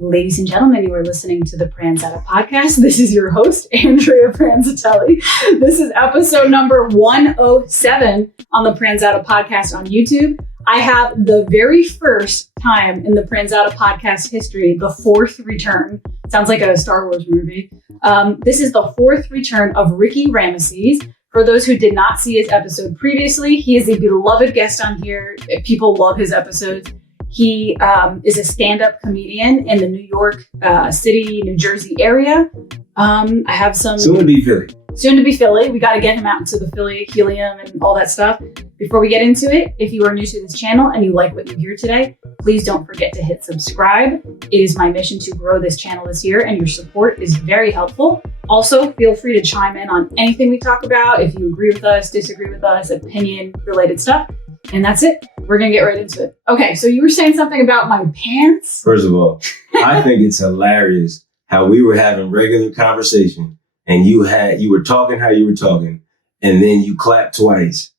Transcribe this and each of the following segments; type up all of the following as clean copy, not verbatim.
Ladies and gentlemen, you are listening to the Pranzata Podcast. This is your host, Andrea Pranzatelli. This is episode number 107 on the Pranzata Podcast on YouTube. I have the very first time in the Pranzata Podcast history, the fourth return. Sounds like a Star Wars movie. This is the fourth return of Ricky Ramesses. For those who did not see his episode previously, he is a beloved guest on here. People love his episodes. He is a stand-up comedian in the New York City, New Jersey area. I have some... Soon to be Philly. Soon to be Philly. We got to get him out into the Philly helium and all that stuff. Before we get into it, if you are new to this channel and you like what you hear today, please don't forget to hit subscribe. It is my mission to grow this channel this year, and your support is very helpful. Also, feel free to chime in on anything we talk about. If you agree with us, disagree with us, opinion-related stuff. And that's it. We're going to get right into it. Okay, so you were saying something about my pants? First of all, I think it's hilarious how we were having regular conversation and you were talking how you were talking, and then you clapped twice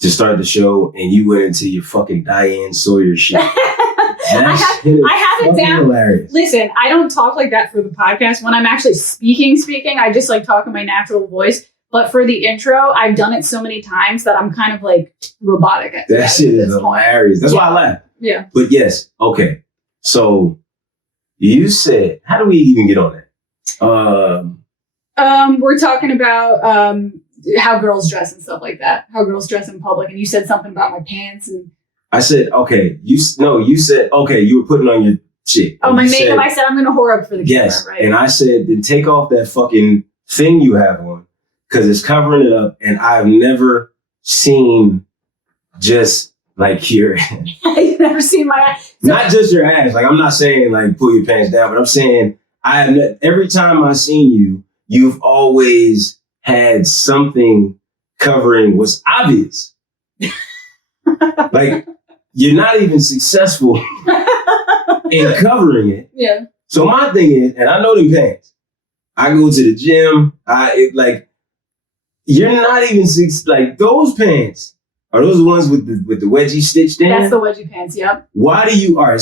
to start the show and you went into your fucking Diane Sawyer shit. I have it down. Hilarious. Listen, I don't talk like that for the podcast. When I'm actually speaking, I just like talk in my natural voice. But for the intro, I've done it so many times that I'm kind of like robotic at that shit is hilarious. That's why I laugh. Yeah. But yes, okay. So you said, how do we even get on that? We're talking about how girls dress and stuff like that. How girls dress in public, and you said something about my pants, and I said, okay. You said, okay. You were putting on your shit. Oh, my makeup. I said I'm gonna whore up for the camera, yes, right? And I said, then take off that fucking thing you have on, because it's covering it up, and I've never seen just like your... I've never seen my ass. Not just your ass. Like, I'm not saying like pull your pants down, but I'm saying every time I've seen you, you've always had something covering what's obvious. Like, you're not even successful in covering it. Yeah. So my thing is, and I know them pants. I go to the gym. You're not even like those pants. Are those the ones with the wedgie stitched in? That's the wedgie pants. Yep. Why do you why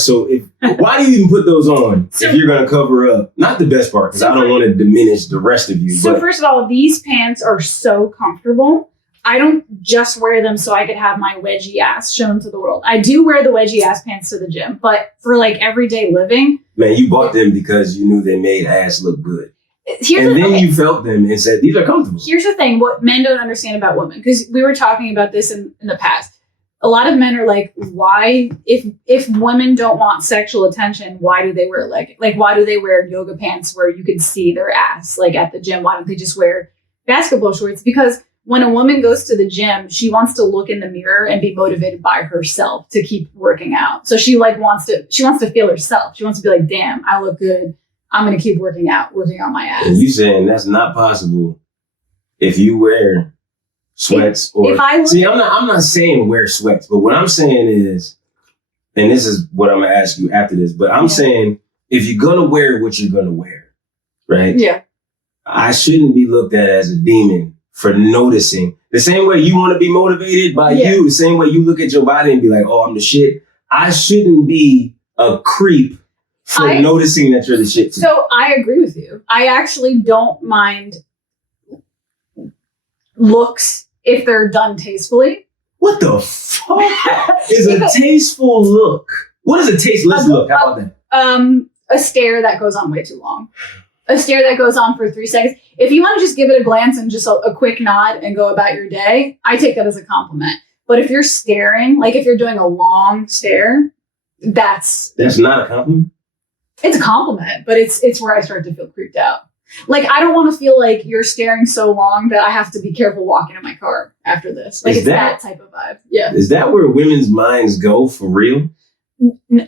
do you even put those on if you're gonna cover up? Not the best part, because I don't want to diminish the rest of you. So first of all, these pants are so comfortable. I don't just wear them so I could have my wedgie ass shown to the world. I do wear the wedgie ass pants to the gym, but for like everyday living. Man, you bought them because you knew they made ass look good. You felt them and said, these are comfortable. Here's the thing, what men don't understand about women, because we were talking about this in the past. A lot of men are like, why, if women don't want sexual attention, why do they wear why do they wear yoga pants where you can see their ass like at the gym? Why don't they just wear basketball shorts? Because when a woman goes to the gym, she wants to look in the mirror and be motivated by herself to keep working out. So she wants to feel herself. She wants to be like, damn, I look good. I'm going to keep working on my ass. And you saying that's not possible if you wear sweats I'm not saying wear sweats, but what I'm saying is, and this is what I'm going to ask you after this, but I'm saying if you're going to wear what you're going to wear, right? Yeah. I shouldn't be looked at as a demon for noticing. The same way you want to be motivated by you, the same way you look at your body and be like, oh, I'm the shit. I shouldn't be a creep for noticing that you're the shit too. So I agree with you. I actually don't mind looks if they're done tastefully. What the fuck is a tasteful look? What is a tasteful look? How about that? A stare that goes on way too long. A stare that goes on for 3 seconds. If you want to just give it a glance and just a quick nod and go about your day, I take that as a compliment. But if you're staring, like if you're doing a long stare, that's not a compliment. It's a compliment, but it's where I start to feel creeped out. Like, I don't want to feel like you're staring so long that I have to be careful walking in my car after this. Like, it's that type of vibe. Yeah. Is that where women's minds go for real?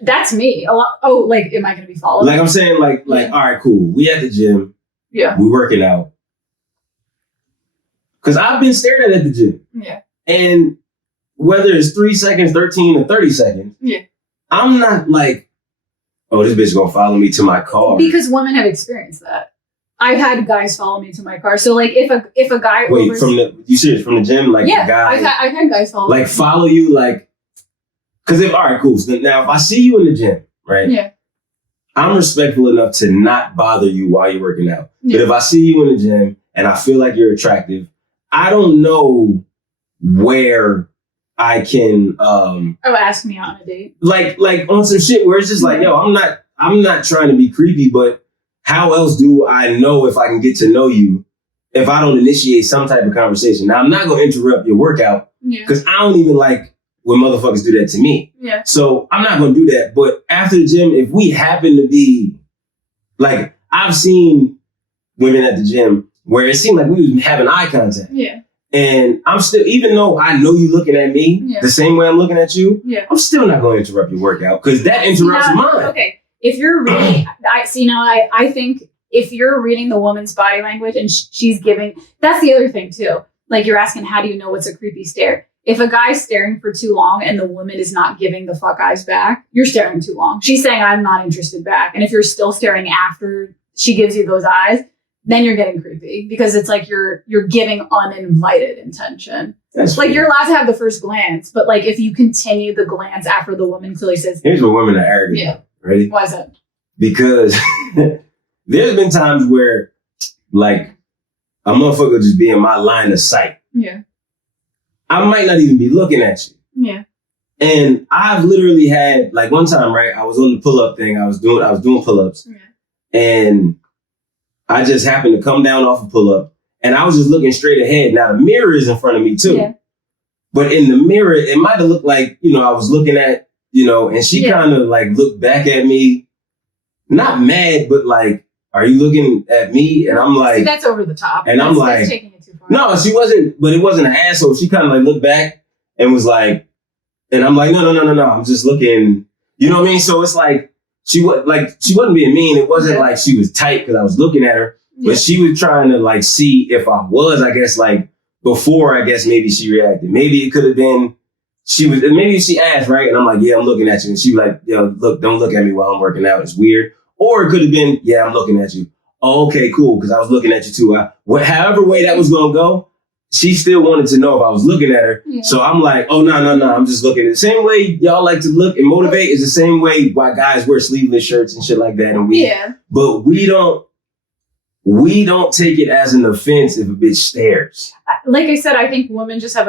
That's me. A lot. Oh, like, am I going to be followed? Like, I'm saying, like, all right, cool. We at the gym. Yeah. We working out. Because I've been staring at the gym. Yeah. And whether it's 3 seconds, 13, or 30 seconds, I'm not like, oh, this bitch gonna follow me to my car. Because women have experienced that. I've had guys follow me to my car. So like if a guy you serious from the gym? Like yeah, the guy I've had guys follow like me. follow you like because if all right, cool. So now if I see you in the gym, right? Yeah. I'm respectful enough to not bother you while you're working out. Yeah. But if I see you in the gym and I feel like you're attractive, I don't know where I can ask me out on a date. Like on some shit where it's just like, yo, I'm not trying to be creepy, but how else do I know if I can get to know you if I don't initiate some type of conversation? Now I'm not gonna interrupt your workout because I don't even like when motherfuckers do that to me. Yeah. So I'm not gonna do that. But after the gym, if we happen to be like, I've seen women at the gym where it seemed like we was having eye contact. Yeah. And I'm still, even though I know you looking at me the same way I'm looking at you, I'm still not going to interrupt your workout because that interrupts mine. Okay. If you're reading, I think if you're reading the woman's body language and she's giving, that's the other thing too. Like you're asking, how do you know what's a creepy stare? If a guy's staring for too long and the woman is not giving the fuck eyes back, you're staring too long. She's saying, I'm not interested back. And if you're still staring after she gives you those eyes, then you're getting creepy because it's like you're giving uninvited intention. That's like, you're allowed to have the first glance, but like if you continue the glance after the woman clearly says, here's what women are arrogant. Yeah. Ready? Why is that? Because there's been times where like a motherfucker just be in my line of sight. Yeah. I might not even be looking at you. Yeah. And I've literally had like one time, right? I was on the pull-up thing. I was doing pull-ups. Yeah. And I just happened to come down off a pull-up and I was just looking straight ahead. Now the mirror is in front of me too. Yeah. But in the mirror, it might have looked like, I was looking at, and she kind of like looked back at me, not mad, but like, are you looking at me? And I'm like, see, that's over the top. And I'm like, that's taking it too far. No, she wasn't, but it wasn't an asshole. She kind of like looked back and was like, and I'm like, no. I'm just looking, you know what I mean? So it's like, she wasn't being mean. It wasn't like she was tight because I was looking at her, but she was trying to like see if I was, I guess, like before, I guess maybe she reacted. Maybe it could have been, maybe she asked, right? And I'm like, yeah, I'm looking at you. And she was like, yo, look, don't look at me while I'm working out. It's weird. Or it could have been, yeah, I'm looking at you. Oh, okay, cool. Because I was looking at you too. However way that was going to go, she still wanted to know if I was looking at her. Yeah. So I'm like, oh, no. I'm just looking. The same way y'all like to look and motivate is the same way why guys wear sleeveless shirts and shit like that. And but we don't take it as an offense if a bitch stares. Like I said, I think women just have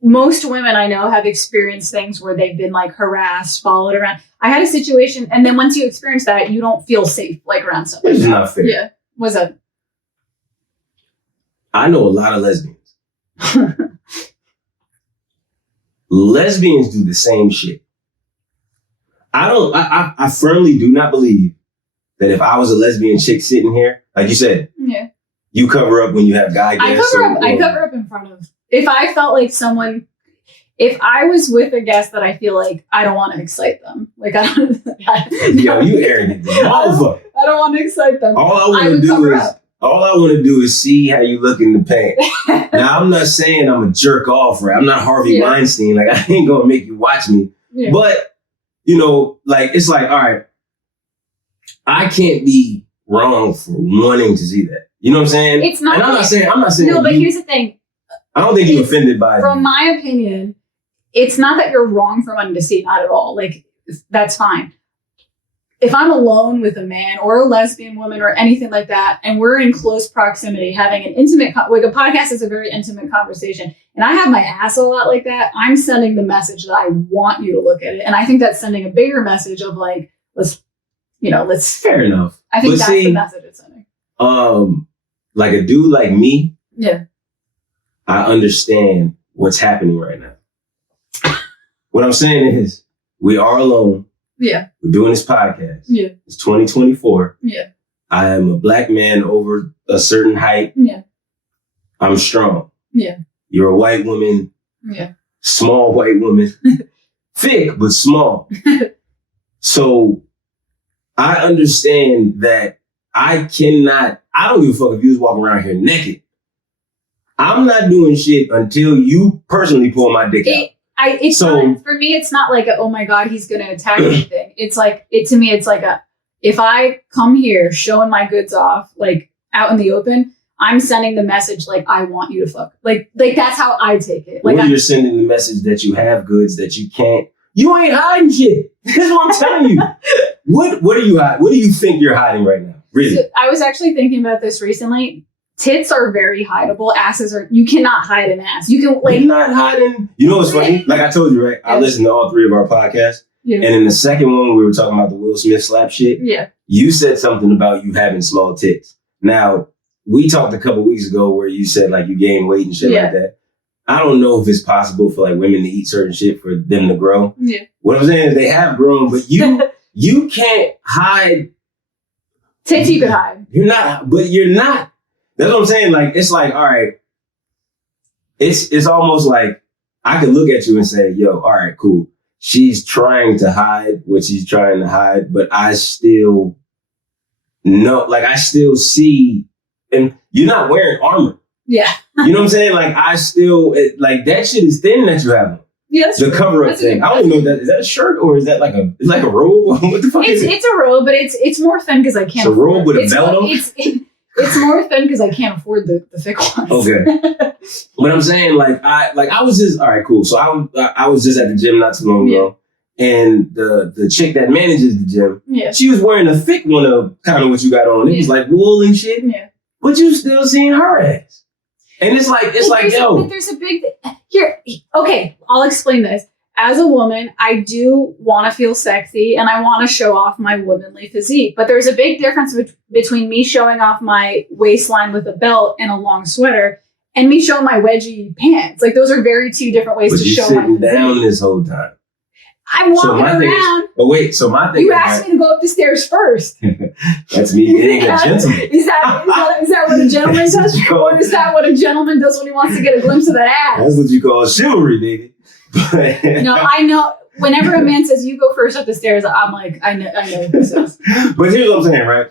most women I know have experienced things where they've been like harassed, followed around. I had a situation, and then once you experience that, you don't feel safe like around something. It's not fair. Yeah. What's that? I know a lot of lesbians. Lesbians do the same shit. I firmly do not believe that if I was a lesbian chick sitting here, like you said, you cover up when you have guy guests. I cover up in front of. If I felt like if I was with a guest that I feel like I don't want to excite them, like I don't. Yo, you arrogant motherfucker. I don't want to excite them. All I want to do is see how you look in the paint. Now, I'm not saying I'm a jerk off, right? I'm not Harvey Weinstein. Like, I ain't going to make you watch me. Yeah. But, like, it's like, all right, I can't be wrong for wanting to see that. You know what I'm saying? It's not. And I'm not saying. No, but here's the thing. I don't think you're offended by it. From my opinion, it's not that you're wrong for wanting to see, not at all. Like, that's fine. If I'm alone with a man or a lesbian woman or anything like that, and we're in close proximity, having an intimate, like a podcast is a very intimate conversation, and I have my ass a lot like that, I'm sending the message that I want you to look at it. And I think that's sending a bigger message of like, let's. Fair enough. I think that's the message it's sending. Like a dude like me. Yeah. I understand what's happening right now. What I'm saying is, we are alone. Yeah. We're doing this podcast. Yeah. It's 2024. Yeah. I am a black man over a certain height. Yeah. I'm strong. Yeah. You're a white woman. Yeah. Small white woman. Thick, but small. So I understand that I don't give a fuck if you was walking around here naked. I'm not doing shit until you personally pull my dick out. For me, it's not like oh my God, he's going to attack anything. It's like, to me, it's like if I come here showing my goods off, like out in the open, I'm sending the message like, I want you to fuck. Like that's how I take it. Like, you're sending the message that you have goods that you can't. You ain't hiding shit. That's what I'm telling you. What are you hiding? What do you think you're hiding right now? Really? So I was actually thinking about this recently. Tits are very hideable. Asses are. You cannot hide an ass. You can like. You're not hiding. You know what's funny? Like I told you, right? I listened to all 3 of our podcasts. Yeah. And in the second one, we were talking about the Will Smith slap shit. Yeah. You said something about you having small tits. Now, we talked a couple weeks ago where you said like you gained weight and shit like that. I don't know if it's possible for like women to eat certain shit for them to grow. Yeah. What I'm saying is they have grown, but you can't hide. Tits you could hide. You're not. That's what I'm saying. Like, it's like, all right. It's almost like I could look at you and say, yo, all right, cool. She's trying to hide what she's trying to hide, but I still know, like, I still see, and you're not wearing armor. Yeah. You know what I'm saying? Like, I still, like, that shit is thin that you have on. Yeah, the cover-up thing. I don't even know if that is that a shirt or is that like a robe? What the fuck is it? It's a robe, but it's more thin because I can't. It's a robe with a belt on. It's more thin because I can't afford the thick ones. Okay, but I'm saying like I was just all right, cool. So I was just at the gym not too long ago, and the chick that manages the gym, she was wearing a thick one of kind of what you got on. It was like wool and shit. Yeah, but you still seeing her ass. And it's like yo. There's a big here. Okay, I'll explain this. As a woman, I do want to feel sexy and I want to show off my womanly physique. But there's a big difference between me showing off my waistline with a belt and a long sweater and me showing my wedgie pants. Like those are very 2 different ways to show my physique. But you're sitting down this whole time. I'm walking around. So my thing you asked me to go up the stairs first. That's me getting a gentleman. Is that what a gentleman does? Or is that what a gentleman does when he wants to get a glimpse of that ass? That's what you call chivalry, baby. No, I know. Whenever a man says you go first up the stairs, I'm like, I know what this is. But here's what I'm saying, right?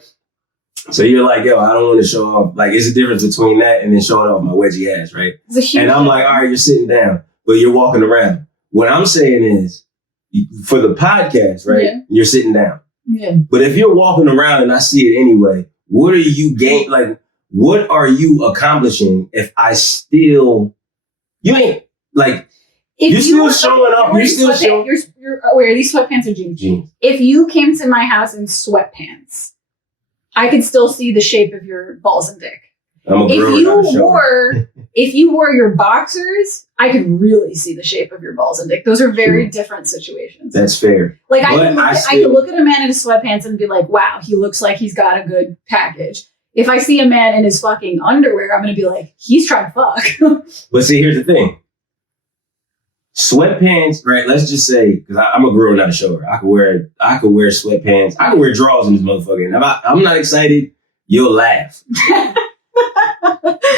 So you're like, yo, I don't want to show off. Like, it's a difference between that and then showing off my wedgie ass, right? And I'm like, all right, you're sitting down, but you're walking around. What I'm saying is, for the podcast, right? Yeah. You're sitting down. Yeah. But if you're walking around and I see it anyway, what are you what are you accomplishing if I still, you ain't like, if you're still showing up. You're still showing. You're are these sweatpants or jeans? If you came to my house in sweatpants, I could still see the shape of your balls and dick. If you wore your boxers, I could really see the shape of your balls and dick. Those are very different situations. That's fair. Like I could look at a man in his sweatpants and be like, wow, he looks like he's got a good package. If I see a man in his fucking underwear, I'm going to be like, he's trying to fuck. But see, here's the thing. Sweatpants, right? Let's just say, because I'm a girl, not a shower. I could wear sweatpants. I could wear drawers in this motherfucker. And if I'm not excited, you'll laugh.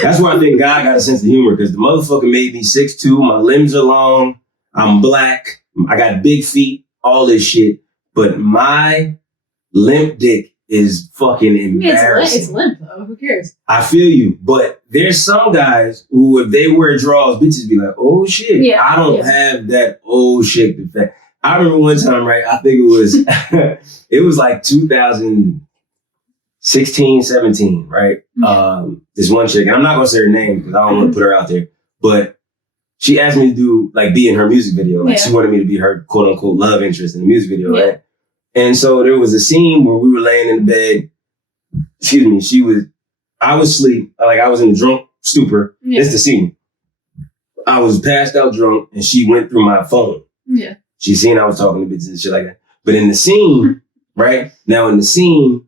That's why I think God got a sense of humor, because the motherfucker made me 6'2", my limbs are long, I'm black, I got big feet, all this shit, but my limp dick is fucking embarrassing. It's limp though, who cares? I feel you, but there's some guys who, if they wear drawers, bitches be like, oh shit, I don't have that old shit effect. I remember one time, right, I think it was like 2016, 17, right? Mm-hmm. This one chick, and I'm not gonna say her name because I don't want to put her out there, but she asked me to be in her music video. Like she wanted me to be her quote unquote love interest in the music video, right? And so there was a scene where we were laying in the bed. I was asleep, like I was in a drunk stupor. Yeah. It's the scene. I was passed out drunk, and she went through my phone. Yeah, she seen I was talking to bitches and shit like that. But in the scene, right now in the scene,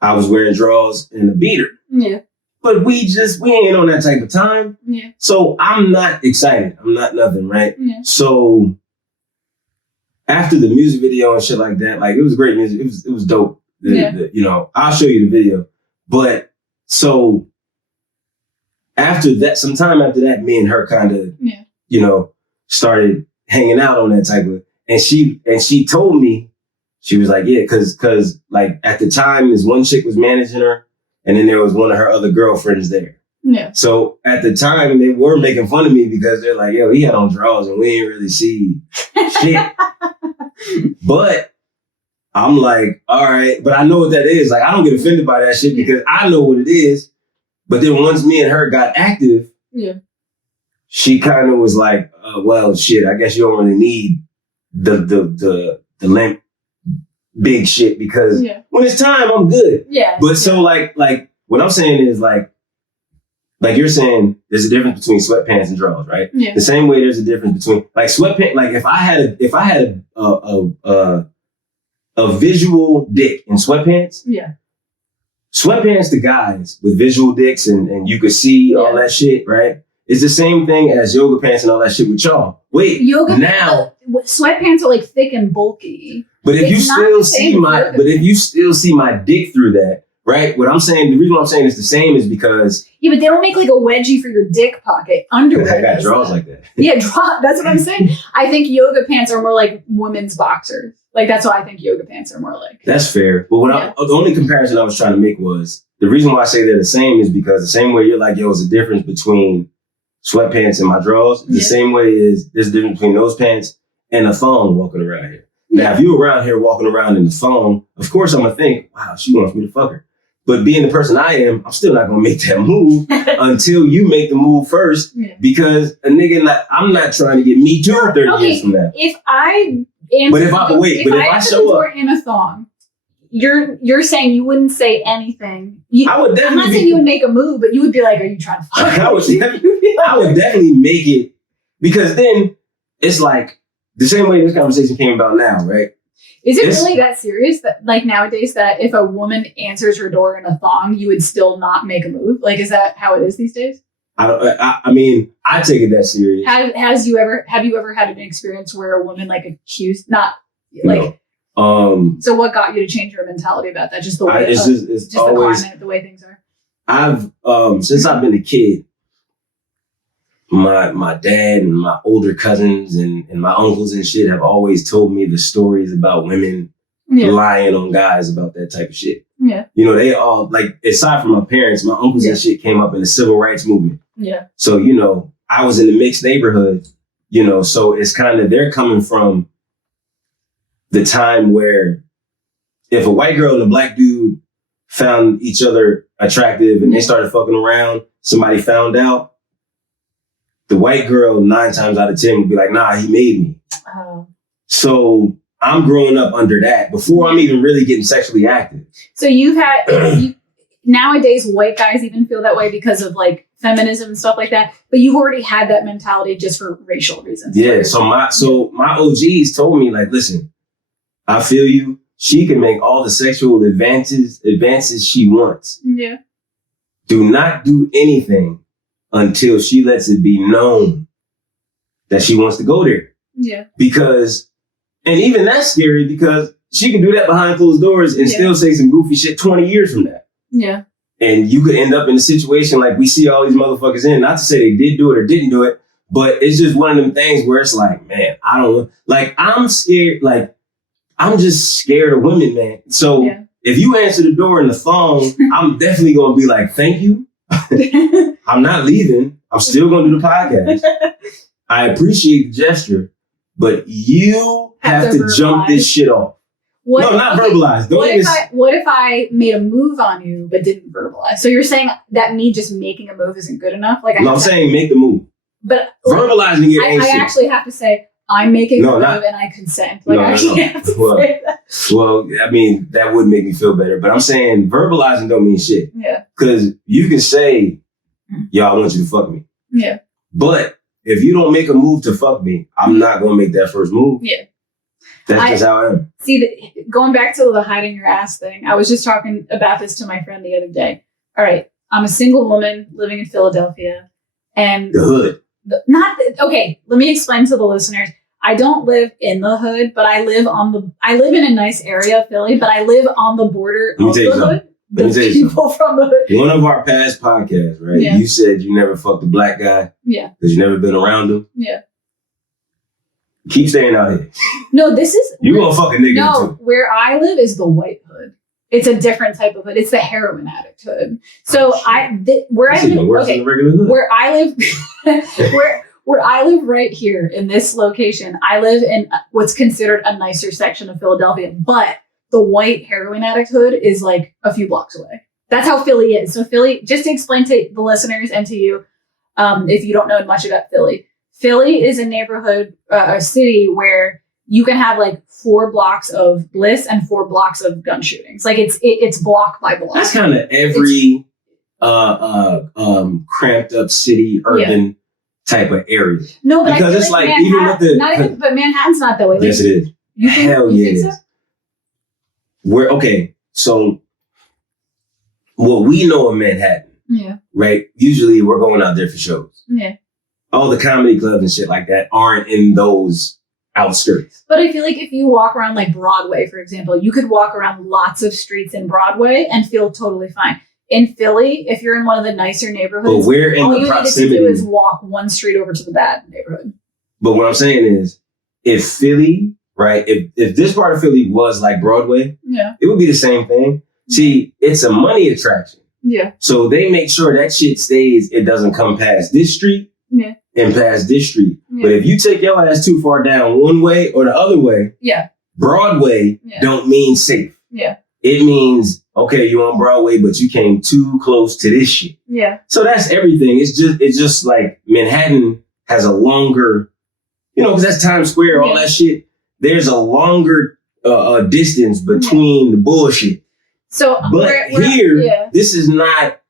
I was wearing drawers and a beater. Yeah. But we ain't on that type of time. Yeah. So I'm not excited. I'm not nothing, right? Yeah. So after the music video and shit like that, like it was great music. It was dope. I'll show you the video. But so after that, sometime after that, me and her kind of, started hanging out on that type of, and she told me, she was like, yeah, cause like at the time, this one chick was managing her, and then there was one of her other girlfriends there. Yeah. So at the time, they were making fun of me because they're like, yo, he had on drawers and we didn't really see shit. But I'm like, all right, but I know what that is. Like, I don't get offended by that shit because I know what it is. But then once me and her got active, she kind of was like, well, shit, I guess you don't really need the limp big shit because when it's time, I'm good. Yeah. But so like what I'm saying is like you're saying there's a difference between sweatpants and drawers, right? Yeah. The same way there's a difference between like sweatpants. Like if I had a visual dick in sweatpants. Sweatpants to guys with visual dicks and you could see all that shit, right? It's the same thing as yoga pants and all that shit with y'all. Wait, sweatpants are like thick and bulky. But if you still see my dick through that, right? What I'm saying, the reason why I'm saying it's the same is because but they don't make like a wedgie for your dick pocket underwear. I got drawers like that. That's what I'm saying. I think yoga pants are more like women's boxers. Like that's what I think yoga pants are more like. That's fair. But the only comparison I was trying to make was the reason why I say they're the same is because the same way you're like, yo, there's a difference between sweatpants and my drawers. The same way is there's a difference between those pants and a thong walking around here. Now, if you're around here walking around in the thong, of course I'm gonna think, wow, she wants me to fuck her. But being the person I am, I'm still not gonna make that move until you make the move first. Because a nigga, I'm not trying to get me too 30 years from now. If I show up in a thong, you're saying you wouldn't say anything. I would definitely. I'm not saying you would make a move, but you would be like, "Are you trying to fuck?" I would definitely make it because then it's like the same way this conversation came about now, right? Is it really that serious that like nowadays that if a woman answers her door in a thong, you would still not make a move? Like, is that how it is these days? I mean, I take it that serious. Have you ever had an experience where a woman like accused so what got you to change your mentality about that? Just the way it's just always, the climate, the way things are. I've since I've been a kid, my dad and my older cousins and my uncles and shit have always told me the stories about women lying on guys about that type of shit. Yeah. You know, they all like aside from my parents, my uncles and shit came up in the civil rights movement. Yeah. So, you know, I was in the mixed neighborhood, you know, so it's kind of they're coming from the time where if a white girl and a black dude found each other attractive and they started fucking around, somebody found out, the white girl 9 times out of 10 would be like, nah, he made me. Oh. So I'm growing up under that before I'm even really getting sexually active. So you've had, nowadays white guys even feel that way because of like feminism and stuff like that, but you've already had that mentality just for racial reasons. Yeah, so my OGs told me like, listen, I feel you. She can make all the sexual advances she wants. Yeah. Do not do anything until she lets it be known that she wants to go there. Yeah. Because, and even that's scary because she can do that behind closed doors and still say some goofy shit 20 years from now. Yeah. And you could end up in a situation like we see all these motherfuckers in, not to say they did do it or didn't do it, but it's just one of them things where it's like, man, I don't, like, I'm scared, like, I'm just scared of women, man. So if you answer the door in the thong, I'm definitely going to be like, thank you. I'm not leaving. I'm still going to do the podcast. I appreciate the gesture, but you have to jump this shit off. Verbalize. What if I made a move on you but didn't verbalize? So you're saying that me just making a move isn't good enough? Like I'm saying make the move. But verbalizing it ain't shit. I actually have to say I'm making a move and I consent. Like I actually have to say that. Well, I mean that would make me feel better, but I'm saying verbalizing don't mean shit. Yeah. Because you can say, "Yo, I want you to fuck me." Yeah. But if you don't make a move to fuck me, I'm not gonna make that first move. Yeah. That's just how I am. See, going back to the hiding your ass thing, I was just talking about this to my friend the other day. All right, I'm a single woman living in Philadelphia, and the hood. Okay, let me explain to the listeners. I don't live in the hood, but I live in a nice area of Philly, but I live on the border of the hood. The people from the hood. One of our past podcasts, right? Yeah. You said you never fucked a black guy. Yeah. Because you never been around him. Yeah. Keep staying out here. No, this is... You gonna fuck a nigga too. Where I live is the white hood. It's a different type of hood. It's the heroin addict hood. So where I live right here in this location, I live in what's considered a nicer section of Philadelphia, but the white heroin addict hood is like a few blocks away. That's how Philly is. So Philly, just to explain to the listeners and to you, if you don't know much about Philly, Philly is a neighborhood, a city where you can have like 4 blocks of bliss and 4 blocks of gun shootings. Like it's block by block. That's kind of every cramped up city, urban type of area. No, but because I feel it's like even with the but Manhattan's not that way. Yes, it is. Hell yeah, it is. So what we know in Manhattan, right? Usually we're going out there for shows. Yeah. All the comedy clubs and shit like that aren't in those outskirts. But I feel like if you walk around like Broadway, for example, you could walk around lots of streets in Broadway and feel totally fine. In Philly, if you're in one of the nicer neighborhoods, but we're in the proximity. All you need to do is walk one street over to the bad neighborhood. But what I'm saying is, if Philly, right, if this part of Philly was like Broadway, it would be the same thing. See, it's a money attraction. Yeah. So they make sure that shit stays, it doesn't come past this street and past this street. But if you take your ass too far down one way or the other way, Broadway don't mean safe. Yeah. It means, okay, you're on Broadway, but you came too close to this shit. Yeah. So that's everything. It's just like Manhattan has a longer, because that's Times Square, all that shit. There's a longer distance between the bullshit. So, but here, this is not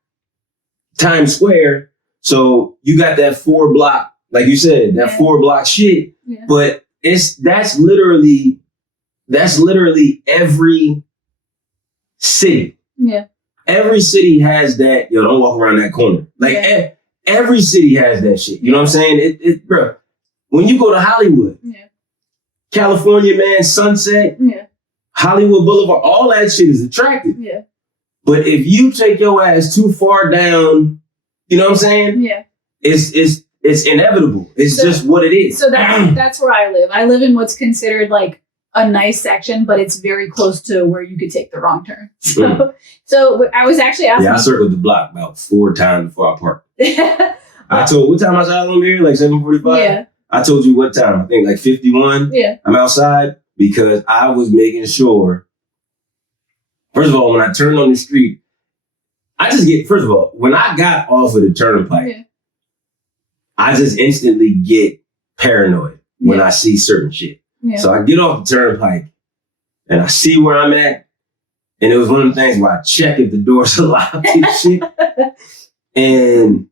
Times Square. So you got that 4 block, like you said, that 4 block shit. Yeah. But that's literally every city. Yeah. Every city has that. Don't walk around that corner. Like every city has that shit. You know what I'm saying? Bro. When you go to Hollywood, California, man, Sunset, Hollywood Boulevard, all that shit is attractive. Yeah. But if you take your ass too far down, you know what I'm saying? Yeah. It's inevitable. It's just what it is. So that's where I live. I live in what's considered like a nice section, but it's very close to where you could take the wrong turn. So I was actually asking. Yeah, I circled the block about 4 times before I parked. I told what time I was out over here, like 7:45. Yeah. I told you what time. I think like 51. Yeah. I'm outside because I was making sure. First of all, when I turned on the street, when I got off of the turnpike, I just instantly get paranoid when I see certain shit. Yeah. So I get off the turnpike and I see where I'm at. And it was one of the things where I check if the doors are locked and shit. And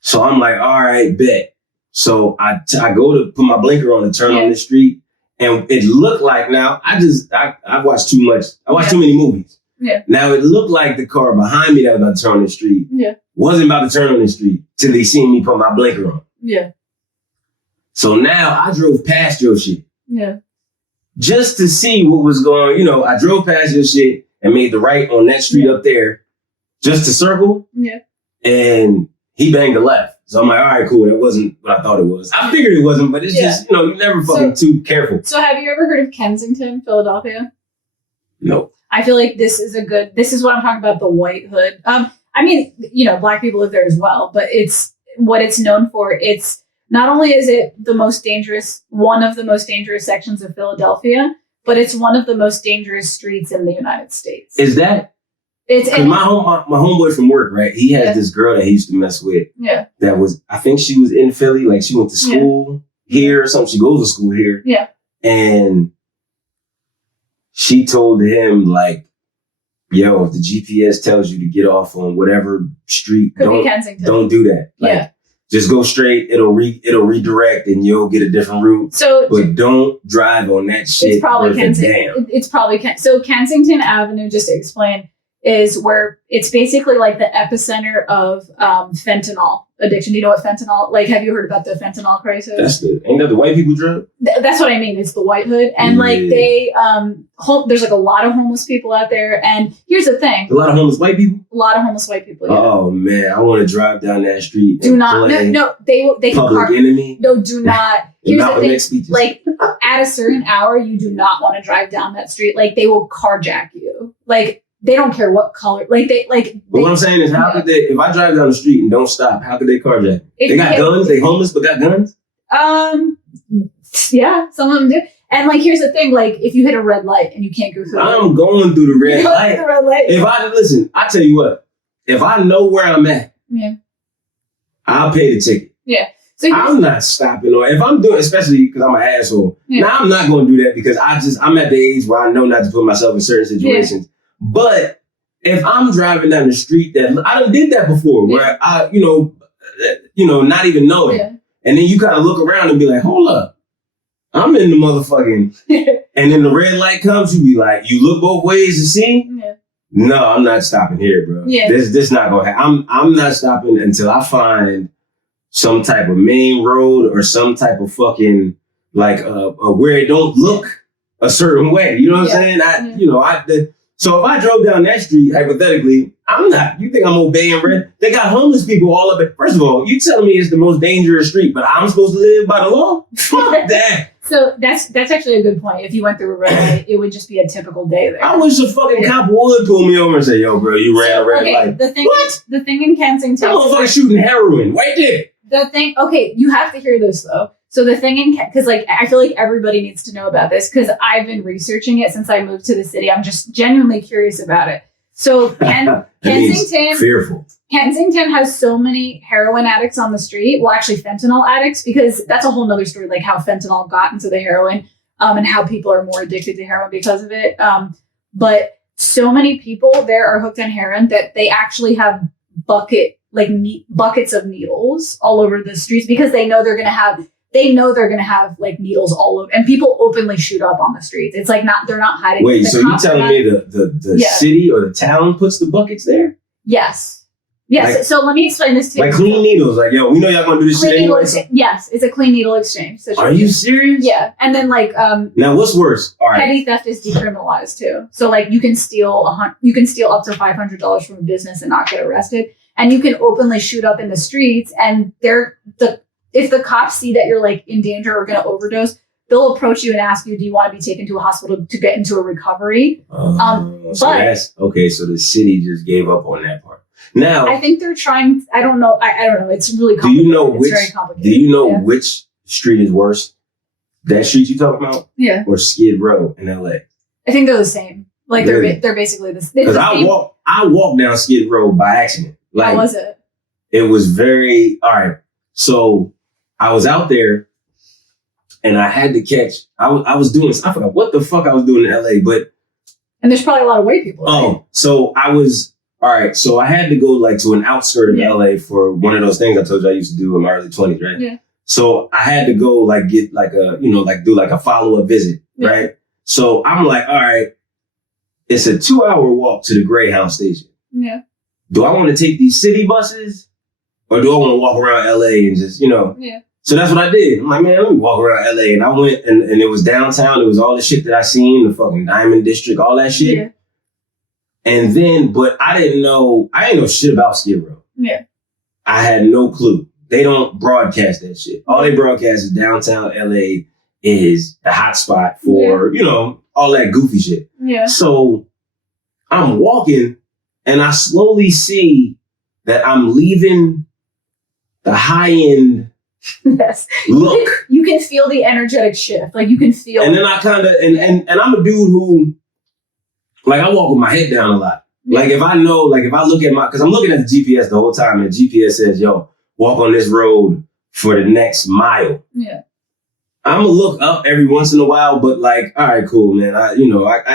so I'm like, all right, bet. So I go to put my blinker on and turn on the street. And it looked like now, I watched too much. I watched too many movies. Yeah. Now it looked like the car behind me that was about to turn on the street wasn't about to turn on the street till they seen me put my blinker on. Yeah. So now I drove past your shit. Yeah. Just to see what was going, I drove past your shit and made the right on that street up there just to circle. Yeah. And he banged the left. So I'm like, all right, cool. That wasn't what I thought it was. I figured it wasn't, but it's just, you're never fucking too careful. So have you ever heard of Kensington, Philadelphia? No. I feel like this is what I'm talking about, the white hood. I mean, Black people live there as well, but it's what it's known for. It's not only is it one of the most dangerous sections of Philadelphia, but it's one of the most dangerous streets in the United States. Is that? My homeboy from work, right? He has this girl that he used to mess with. Yeah. That was, I think she was in Philly. Like she went to school here or something. She goes to school here. Yeah. And she told him like, yo, if the GPS tells you to get off on whatever street, don't do that. Like, just go straight. It'll redirect and you'll get a different route. But don't drive on that shit. It's probably Kensington. So Kensington Avenue, just to explain, is where it's basically like the epicenter of fentanyl addiction. Do you know what fentanyl? Like, have you heard about the fentanyl crisis? Ain't that the white people drug? That's what I mean. It's the white hood, and like they there's like a lot of homeless people out there. And here's the thing: a lot of homeless white people. A lot of homeless white people. Yeah. Oh man, I want to drive down that street. Do not. No. They Public Enemy. No, do not. Here's the thing: like at a certain hour, you do not want to drive down that street. Like they will carjack you. Like. They don't care what color. But what I'm saying is, how could they? If I drive down the street and don't stop, how could they carjack? They got guns. They homeless but got guns. Yeah, some of them do. And like, here's the thing: like, if you hit a red light and you can't go through, I'm going through the red light. If I tell you what, if I know where I'm at, I'll pay the ticket. Yeah. So I'm not stopping, or if I'm doing, especially because I'm an asshole. Now I'm not going to do that because I'm at the age where I know not to put myself in certain situations. Yeah. But if I'm driving down the street, that I done did that before, where I, not even knowing, and then you kind of look around and be like, hold up. I'm in the motherfucking, and then the red light comes, you be like, you look both ways to see? Yeah. No, I'm not stopping here, bro. Yeah. This not gonna happen. I'm not stopping until I find some type of main road or some type of fucking, like, where it don't look a certain way. You know what I'm saying? So if I drove down that street, hypothetically, I'm not, you think I'm obeying red? They got homeless people all up it. First of all, you telling me it's the most dangerous street, but I'm supposed to live by the law? Fuck that. So that's actually a good point. If you went through a red light, it would just be a typical day there. I wish a fucking cop would pull me over and say, yo, bro, you ran a red light. The thing in Kensington. That motherfucker shooting heroin right there. You have to hear this though. So the thing because like, I feel like everybody needs to know about this because I've been researching it since I moved to the city. I'm just genuinely curious about it. So Kensington, fearful. Kensington has so many heroin addicts on the street. Well, actually fentanyl addicts, because that's a whole nother story, like how fentanyl got into the heroin and how people are more addicted to heroin because of it. But so many people there are hooked on heroin that they actually have buckets of needles all over the streets because they know they're going to have like needles all over, and people openly shoot up on the streets. It's like they're not hiding. Wait, so you telling me the city or the town puts the buckets there? Yes. Like, so let me explain this to you. Like clean needles. Like, yo, we know y'all gonna do this shit anyway. Yes, it's a clean needle exchange situation. Are you serious? Yeah. And then like now what's worse? All right. Petty theft is decriminalized too. So like you can steal up to $500 from a business and not get arrested. And you can openly shoot up in the streets, and if the cops see that you're like in danger or going to overdose, they'll approach you and ask you, do you want to be taken to a hospital to get into a recovery? So the city just gave up on that part. Now, I think they're trying, I don't know. It's really complicated. It's very complicated. Do you know which street is worse? That street you talking about? Yeah. Or Skid Row in LA? I think they're the same. Like they're basically the same. Because I walked down Skid Row by accident. Like, how was it? It was very, all right. So I was out there and I had to catch, I forgot what the fuck I was doing in LA, but. And there's probably a lot of white people. Right? So so I had to go like to an outskirt of LA for one of those things I told you I used to do in my early 20s, right? Yeah. So I had to go like get like a, do like a follow-up visit, right? So I'm like, all right, it's a 2-hour walk to the Greyhound station. Yeah. Do I want to take these city buses or do I want to walk around LA and just, Yeah. So that's what I did. I'm like, man, let me walk around LA. And I went and it was downtown. It was all the shit that I seen, the fucking Diamond District, all that shit. Yeah. And then, but I didn't know shit about Skid Row. Yeah. I had no clue. They don't broadcast that shit. All they broadcast is downtown LA is the hot spot for, all that goofy shit. Yeah. So I'm walking and I slowly see that I'm leaving the high end. Yes. Look. You can feel the energetic shift. Like you can feel. And then I kind of, and I'm a dude who, like, I walk with my head down a lot. Yeah. Like if I look at because I'm looking at the GPS the whole time and the GPS says, yo, walk on this road for the next mile. Yeah. I'm gonna look up every once in a while, but like, all right, cool, man. I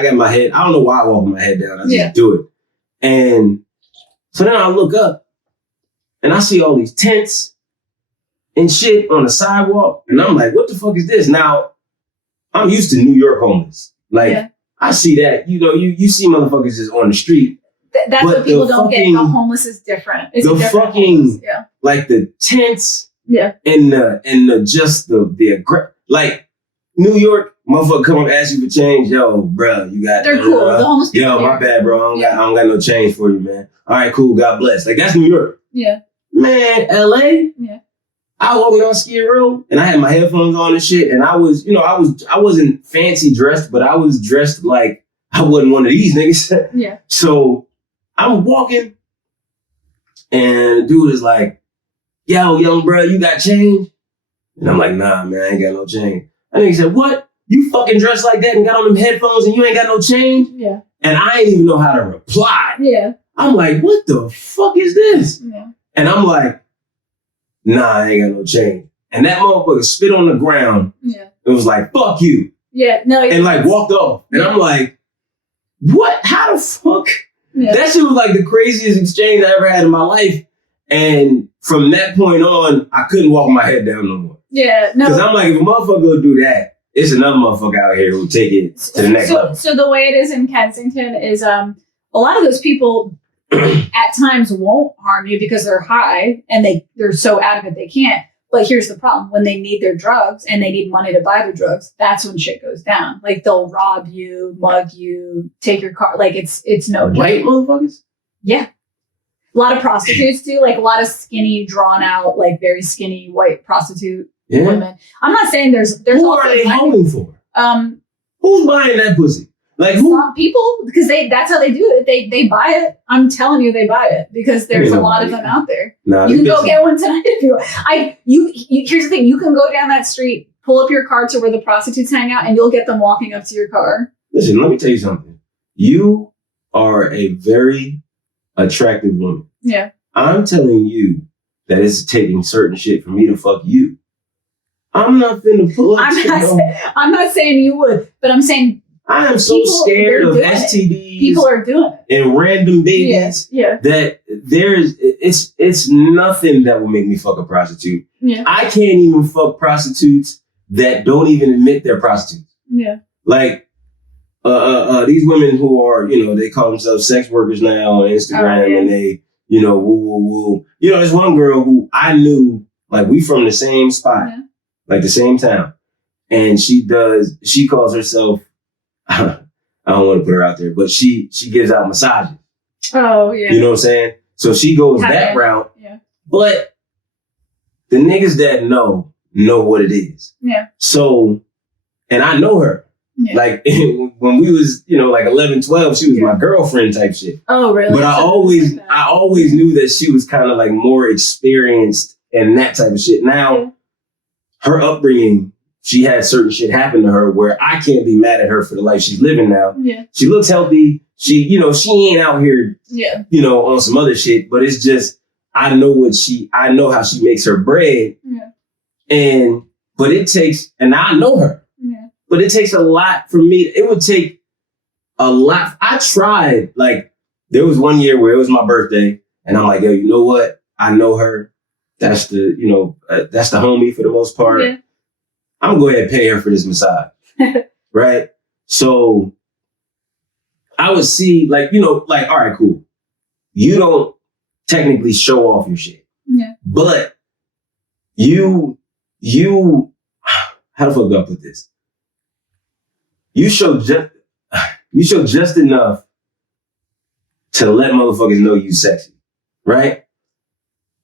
got my head, I don't know why I walk with my head down. I just do it. And so then I look up and I see all these tents and shit on the sidewalk. And I'm like, what the fuck is this? Now, I'm used to New York homeless. Like, I see that, you see motherfuckers just on the street. That's what people don't get. The homeless is different. It's the different fucking, homeless. like the tents and like New York, motherfucker come up and ask you for change. Yo, bro, you got. They're cool. The homeless people. Yo, my bad, bro. I don't got no change for you, man. All right, cool. God bless. Like that's New York. Yeah. Man, LA. Yeah. I walked down Skid Row and I had my headphones on and shit, and I was, I wasn't fancy dressed, but I was dressed like I wasn't one of these niggas. Yeah. So I'm walking, and the dude is like, "Yo, young bro, you got change?" And I'm like, nah, man, I ain't got no change. And he said, what? You fucking dressed like that and got on them headphones and you ain't got no change? Yeah. And I ain't even know how to reply. Yeah. I'm like, what the fuck is this? Yeah. And I'm like, nah, I ain't got no change. And that motherfucker spit on the ground. Yeah. And was like, fuck you. Yeah. No. And like walked off. And I'm like, what? How the fuck? Yeah. That shit was like the craziest exchange I ever had in my life. And from that point on, I couldn't walk my head down no more. Yeah. No. Because I'm like, if a motherfucker will do that, it's another motherfucker out here who'll take it to the next level. So the way it is in Kensington is a lot of those people at times won't harm you because they're high and they're so adamant they can't. But here's the problem. When they need their drugs and they need money to buy the drugs, that's when shit goes down. Like they'll rob you, mug you, take your car. Like it's no joke. White motherfuckers? Yeah. A lot of prostitutes too. Like a lot of skinny, drawn out, like very skinny white prostitute women. I'm not saying there's who are they holding for? Who's buying that pussy? Like who? Some people, because that's how they do it. They buy it. I'm telling you, they buy it because there's a lot of them out there. Nah, you can go get one tonight if you. Here's the thing: you can go down that street, pull up your car to where the prostitutes hang out, and you'll get them walking up to your car. Listen, let me tell you something. You are a very attractive woman. Yeah. I'm telling you that it's taking certain shit for me to fuck you. I'm not finna pull up. I'm not saying you would, but I'm saying I am so scared of STDs. People are doing it. And random babies. Yeah. That it's nothing that will make me fuck a prostitute. Yeah. I can't even fuck prostitutes that don't even admit they're prostitutes. Yeah. Like these women who are, they call themselves sex workers now on Instagram and they, woo, woo, woo. There's one girl who I knew, like we from the same spot. Yeah. Like the same town. And she calls herself, I don't want to put her out there, but she gives out massages. Oh, yeah. You know what I'm saying? So she goes that route. Yeah. But the niggas that know what it is. Yeah. So, and I know her. Yeah. Like when we was, like 11, 12, she was my girlfriend type shit. Oh, really? But I always knew that she was kind of like more experienced and that type of shit. Now, her upbringing, she had certain shit happen to her where I can't be mad at her for the life she's living now. Yeah. She looks healthy. She ain't out here, on some other shit, but it's just, I know how she makes her bread. Yeah. But it takes, and I know her, but it takes a lot for me. It would take a lot. I tried, like, there was one year where it was my birthday and I'm like, yo, you know what? I know her. That's the, that's the homie for the most part. Yeah. I'm gonna go ahead and pay her for this massage. Right? So I would see all right, cool. You don't technically show off your shit. Yeah. But you, how the fuck do I put this? You show just enough to let motherfuckers know you sexy. Right?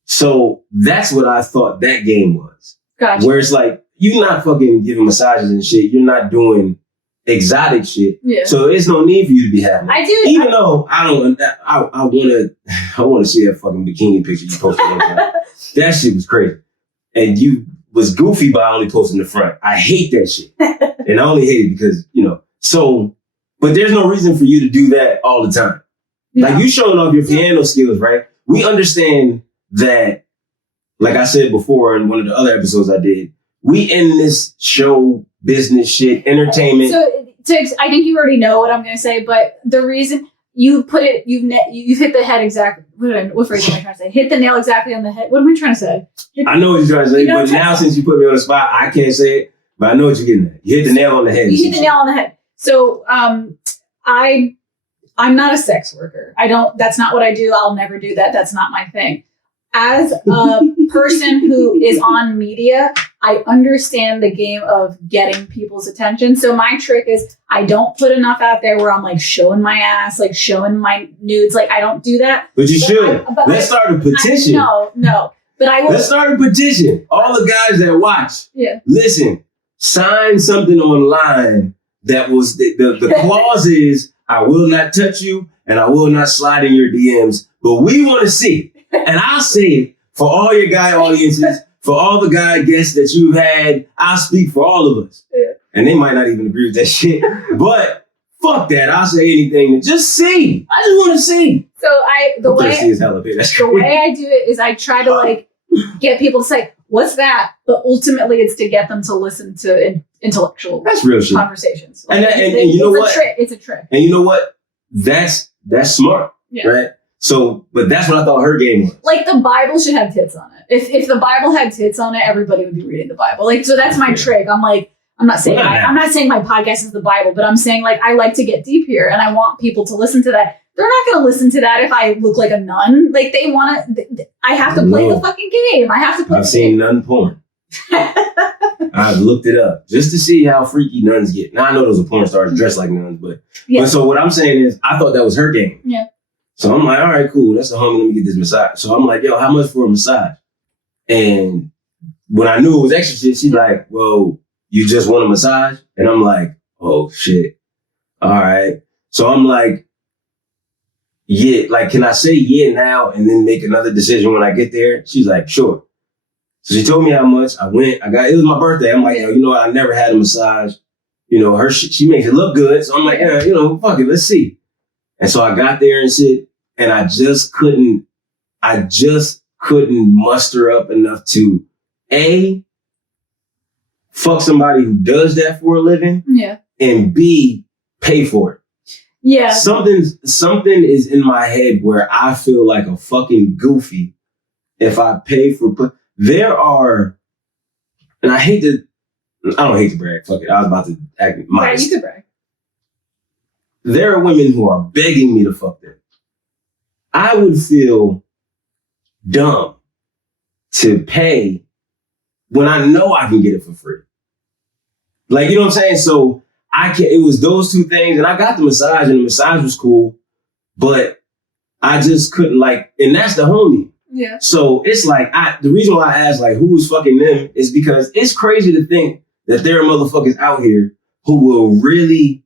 So that's what I thought that game was. Gotcha. Where it's like, you're not fucking giving massages and shit. You're not doing exotic shit. Yeah. So there's no need for you to be having. I do. Even though I want to see that fucking bikini picture you posted. That shit was crazy. And you was goofy by only posting the front. I hate that shit. And I only hate it because, but there's no reason for you to do that all the time. No. Like you showing off your piano skills, right? We understand that, like I said before in one of the other episodes I did, we in this show business shit, entertainment. So I think you already know what I'm going to say, but the reason you put it, you've hit the head exactly. What phrase am I trying to say? Hit the nail exactly on the head. What am I trying to say? I know what you're trying to say, but now since you put me on the spot, I can't say it, but I know what you're getting at. You hit the nail on the head. You hit the nail on the head. So I'm not a sex worker. That's not what I do. I'll never do that. That's not my thing. As a person who is on media, I understand the game of getting people's attention. So my trick is I don't put enough out there where I'm like showing my ass, like showing my nudes. Like I don't do that. But you should. Let's start a petition. No. But I will. Let's start a petition. All the guys that watch. Yeah. Listen, sign something online that was the clause is I will not touch you and I will not slide in your DMs. But we want to see. And I'll say it for all your guy audiences, for all the guy guests that you've had, I'll speak for all of us. Yeah. And they might not even agree with that shit. But fuck that. I'll say anything to just see. I just want to see. So the way I do it is I try to like get people to say, what's that? But ultimately it's to get them to listen to intellectual conversations. Like, and you know what? It's a trick. And you know what? That's smart, right? So, but that's what I thought her game was. Like the Bible should have tits on it. If the Bible had tits on it, everybody would be reading the Bible. Like, so that's my trick. I'm like, I'm not saying my podcast is the Bible, but I'm saying like I like to get deep here, and I want people to listen to that. They're not going to listen to that if I look like a nun. Like they want to. I have to play the fucking game. I have to play. I've seen nun porn. I've looked it up just to see how freaky nuns get. Now I know those are porn stars dressed like nuns, but so what I'm saying is I thought that was her game. Yeah. So I'm like, all right, cool. That's the homie. Let me get this massage. So I'm like, yo, how much for a massage? And when I knew it was extra shit, she's like, well, you just want a massage? And I'm like, oh shit. All right. So I'm like, yeah, like, can I say yeah now and then make another decision when I get there? She's like, sure. So she told me how much. I went, it was my birthday. I'm like, yo, you know what? I never had a massage. You know, she makes it look good. So I'm like, yeah, you know, fuck it, let's see. And so I got there and shit, and I just couldn't muster up enough to A, fuck somebody who does that for a living. Yeah. And B, pay for it. Yeah. Something is in my head where I feel like a fucking goofy if I pay for, there are, and I don't hate to brag, fuck it. I was about to act modest. Yeah, you could brag. There are women who are begging me to fuck them. I would feel dumb to pay when I know I can get it for free. Like, you know what I'm saying? So it was those two things, and I got the massage, and the massage was cool, but I just couldn't and that's the homie. Yeah. So it's like, the reason why I asked like who was fucking them is because it's crazy to think that there are motherfuckers out here who will really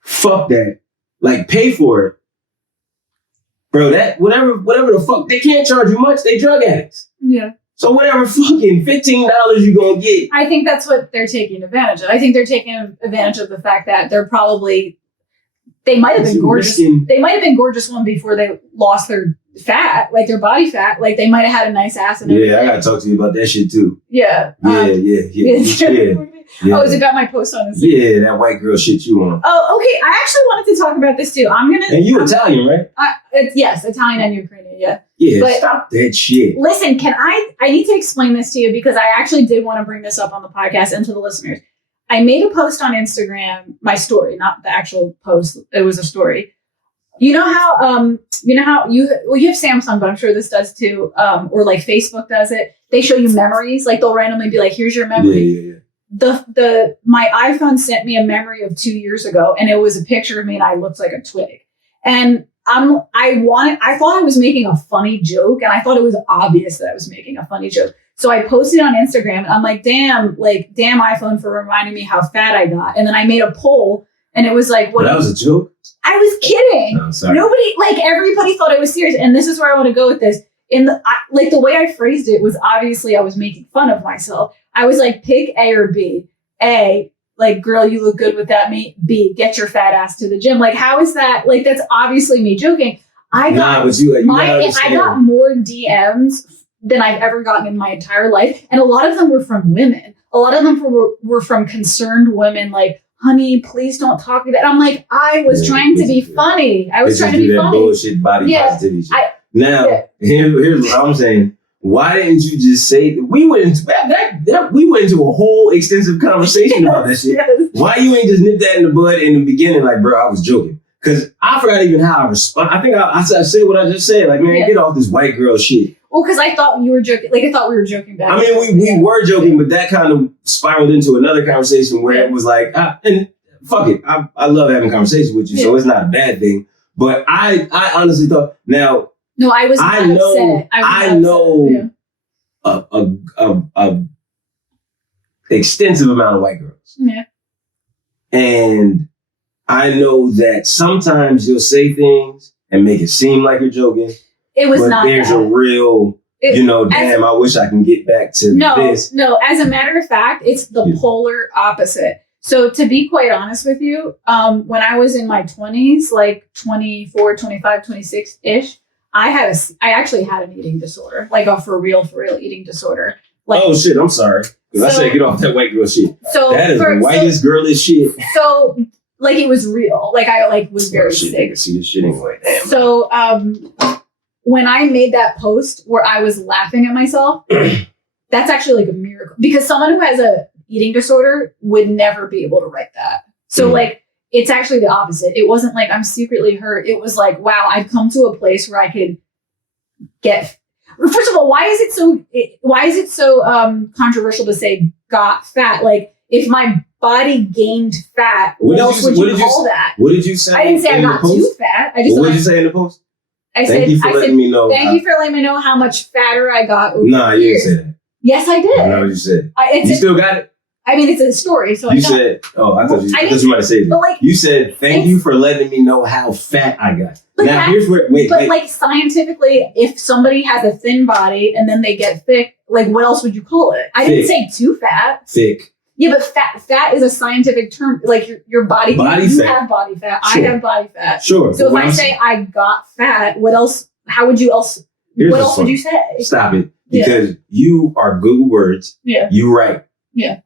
fuck that, like pay for it. Bro, that whatever the fuck, they can't charge you much. They drug addicts. Yeah. So whatever fucking $15 you gonna get. I think that's what they're taking advantage of. I think they're taking advantage of the fact that they might have been gorgeous. They might have been gorgeous one before they lost their fat, like their body fat. Like they might have had a nice ass and everything. Yeah, I gotta talk to you about that shit too. Yeah. Yeah. Oh, is it about my post on Instagram? Yeah, that white girl shit you on. Oh, okay. I actually wanted to talk about this too. And you Italian, right? Yes, Italian and Ukrainian, yeah. Yeah, but stop that shit. Listen, I need to explain this to you because I actually did want to bring this up on the podcast and to the listeners. I made a post on Instagram, my story, not the actual post. It was a story. You know how you have Samsung, but I'm sure this does too, or like Facebook does it. They show you memories, like they'll randomly be like, "Here's your memory." Yeah. My iPhone sent me a memory of 2 years ago, and it was a picture of me, and I looked like a twig. And I thought I was making a funny joke, and I thought it was obvious that I was making a funny joke. So I posted on Instagram, and I'm like, damn iPhone for reminding me how fat I got. And then I made a poll, and it was like, what? That was a joke? I was kidding. No, sorry. Everybody thought I was serious. And this is where I want to go with this. The way I phrased it was obviously I was making fun of myself. I was like, pick A or B. A, like, girl, you look good with that meat. B, get your fat ass to the gym. Like, how is that? Like, that's obviously me joking. I got more DMs than I've ever gotten in my entire life. And a lot of them were from women. A lot of them were from concerned women, like, honey, please don't talk to that. I'm like, I was trying to be funny. I was trying to be funny. Bullshit body positivity shit. Here's what I'm saying. Why didn't you just say we went into a whole extensive conversation about that shit? Yes. Why you ain't just nip that in the bud in the beginning? Like, bro, I was joking. Because I forgot even how I respond. I think I said what I just said. Like, man, get off this white girl shit. Well, because I thought you were joking. Like, I thought we were joking back. I mean, we were joking, but that kind of spiraled into another conversation where it was like, and fuck it. I love having conversations with you, so it's not a bad thing. But I honestly thought, now. No, I was not upset. I know a extensive amount of white girls. Yeah. And I know that sometimes you'll say things and make it seem like you're joking. It was not. There's a real Damn, I wish I can get back to this. No, as a matter of fact, it's the polar opposite. So to be quite honest with you, when I was in my 20s, like 24, 25, 26-ish, I actually had an eating disorder, like a for real eating disorder. Like, oh shit, I'm sorry. Because I said get off that white girl shit. So that is the whitest girlish shit. So like it was real. Like I was very sick. You can see this shit anyway. Damn. So when I made that post where I was laughing at myself, that's actually like a miracle. Because someone who has a eating disorder would never be able to write that. So like, it's actually the opposite. It wasn't like I'm secretly hurt. It was like, wow, I've come to a place where I could get. First of all, why is it so controversial to say got fat? Like, if my body gained fat, what else would you call that? What did you say? I didn't say I got too fat. I just. What did you say in the post? Thank you for letting me know how much fatter I got over the years. You didn't say that. Yes, I did. I know what you said. You still got it? I mean, it's a story, so you said, I thought you might have said it. Like, you said, thank you for letting me know how fat I got. Now, here's where, wait. Like, scientifically, if somebody has a thin body and then they get thick, like, what else would you call it? I didn't say too fat. Thick. Yeah, but fat is a scientific term. Like, your body fat. You have body fat. Sure. I have body fat. Sure. So if I say I got fat, what else? How would you else? What else would you say? Stop it. Because you are good with words. Yeah. You right. Yeah.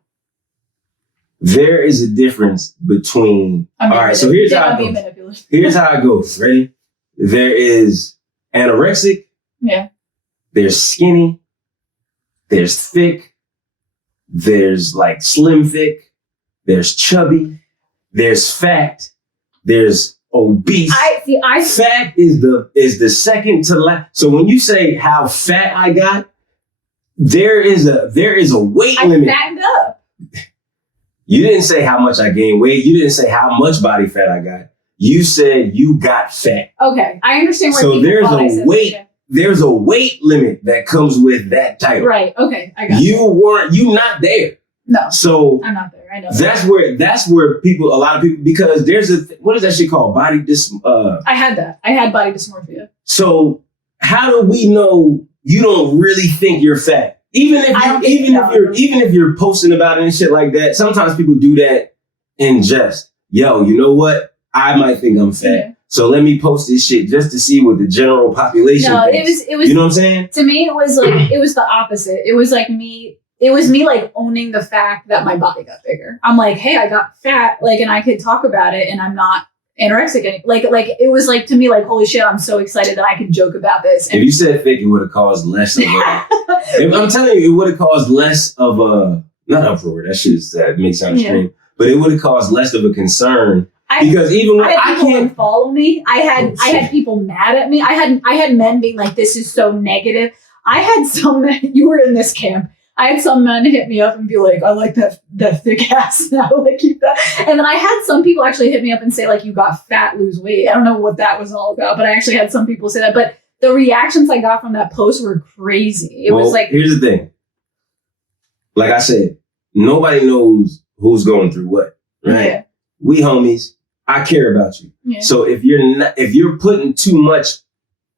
There is a difference between. All right, so here's how it goes. Here's how it goes. Ready? There is anorexic. Yeah. There's skinny. There's thick. There's like slim thick. There's chubby. There's fat. There's obese. Fat is the second to last. So when you say how fat I got, there is a weight limit. I fattened up. You didn't say how much I gained weight. You didn't say how much body fat I got. You said you got fat. Okay, I understand where. So there's a weight. There's a weight limit that comes with that title. Right. Okay, I got you not there. No. So I'm not there. I know. That's where people, a lot of people, because there's what is that shit called? Body I had that. I had body dysmorphia. So how do we know you don't really think you're fat? Even if you're posting about it and shit like that, sometimes people do that in jest. Yo, you know what? I might think I'm fat. Yeah. So let me post this shit just to see what the general population thinks. It was, you know what I'm saying? To me, it was like, it was the opposite. It was me like owning the fact that my body got bigger. I'm like, hey, I got fat, like, and I could talk about it and I'm not anorexic anymore. Like it was like, to me, like, holy shit, I'm so excited that I could joke about this. And if you said thick, it would have caused less of a, if I'm telling you, it would have caused less of a, not uproar, that makes sound extreme, but it would have caused less of a concern. Because even when I can't follow me, I had people mad at me. I had men being like, "This is so negative." I had some men. You were in this camp. I had some men hit me up and be like, "I like that thick ass now. Like, keep that." And then I had some people actually hit me up and say, "Like, you got fat, lose weight." I don't know what that was all about, but I actually had some people say that. But the reactions I got from that post were crazy. It was like, here's the thing. Like I said, nobody knows who's going through what. Right? Yeah. We homies. I care about you. Yeah. So if you're putting too much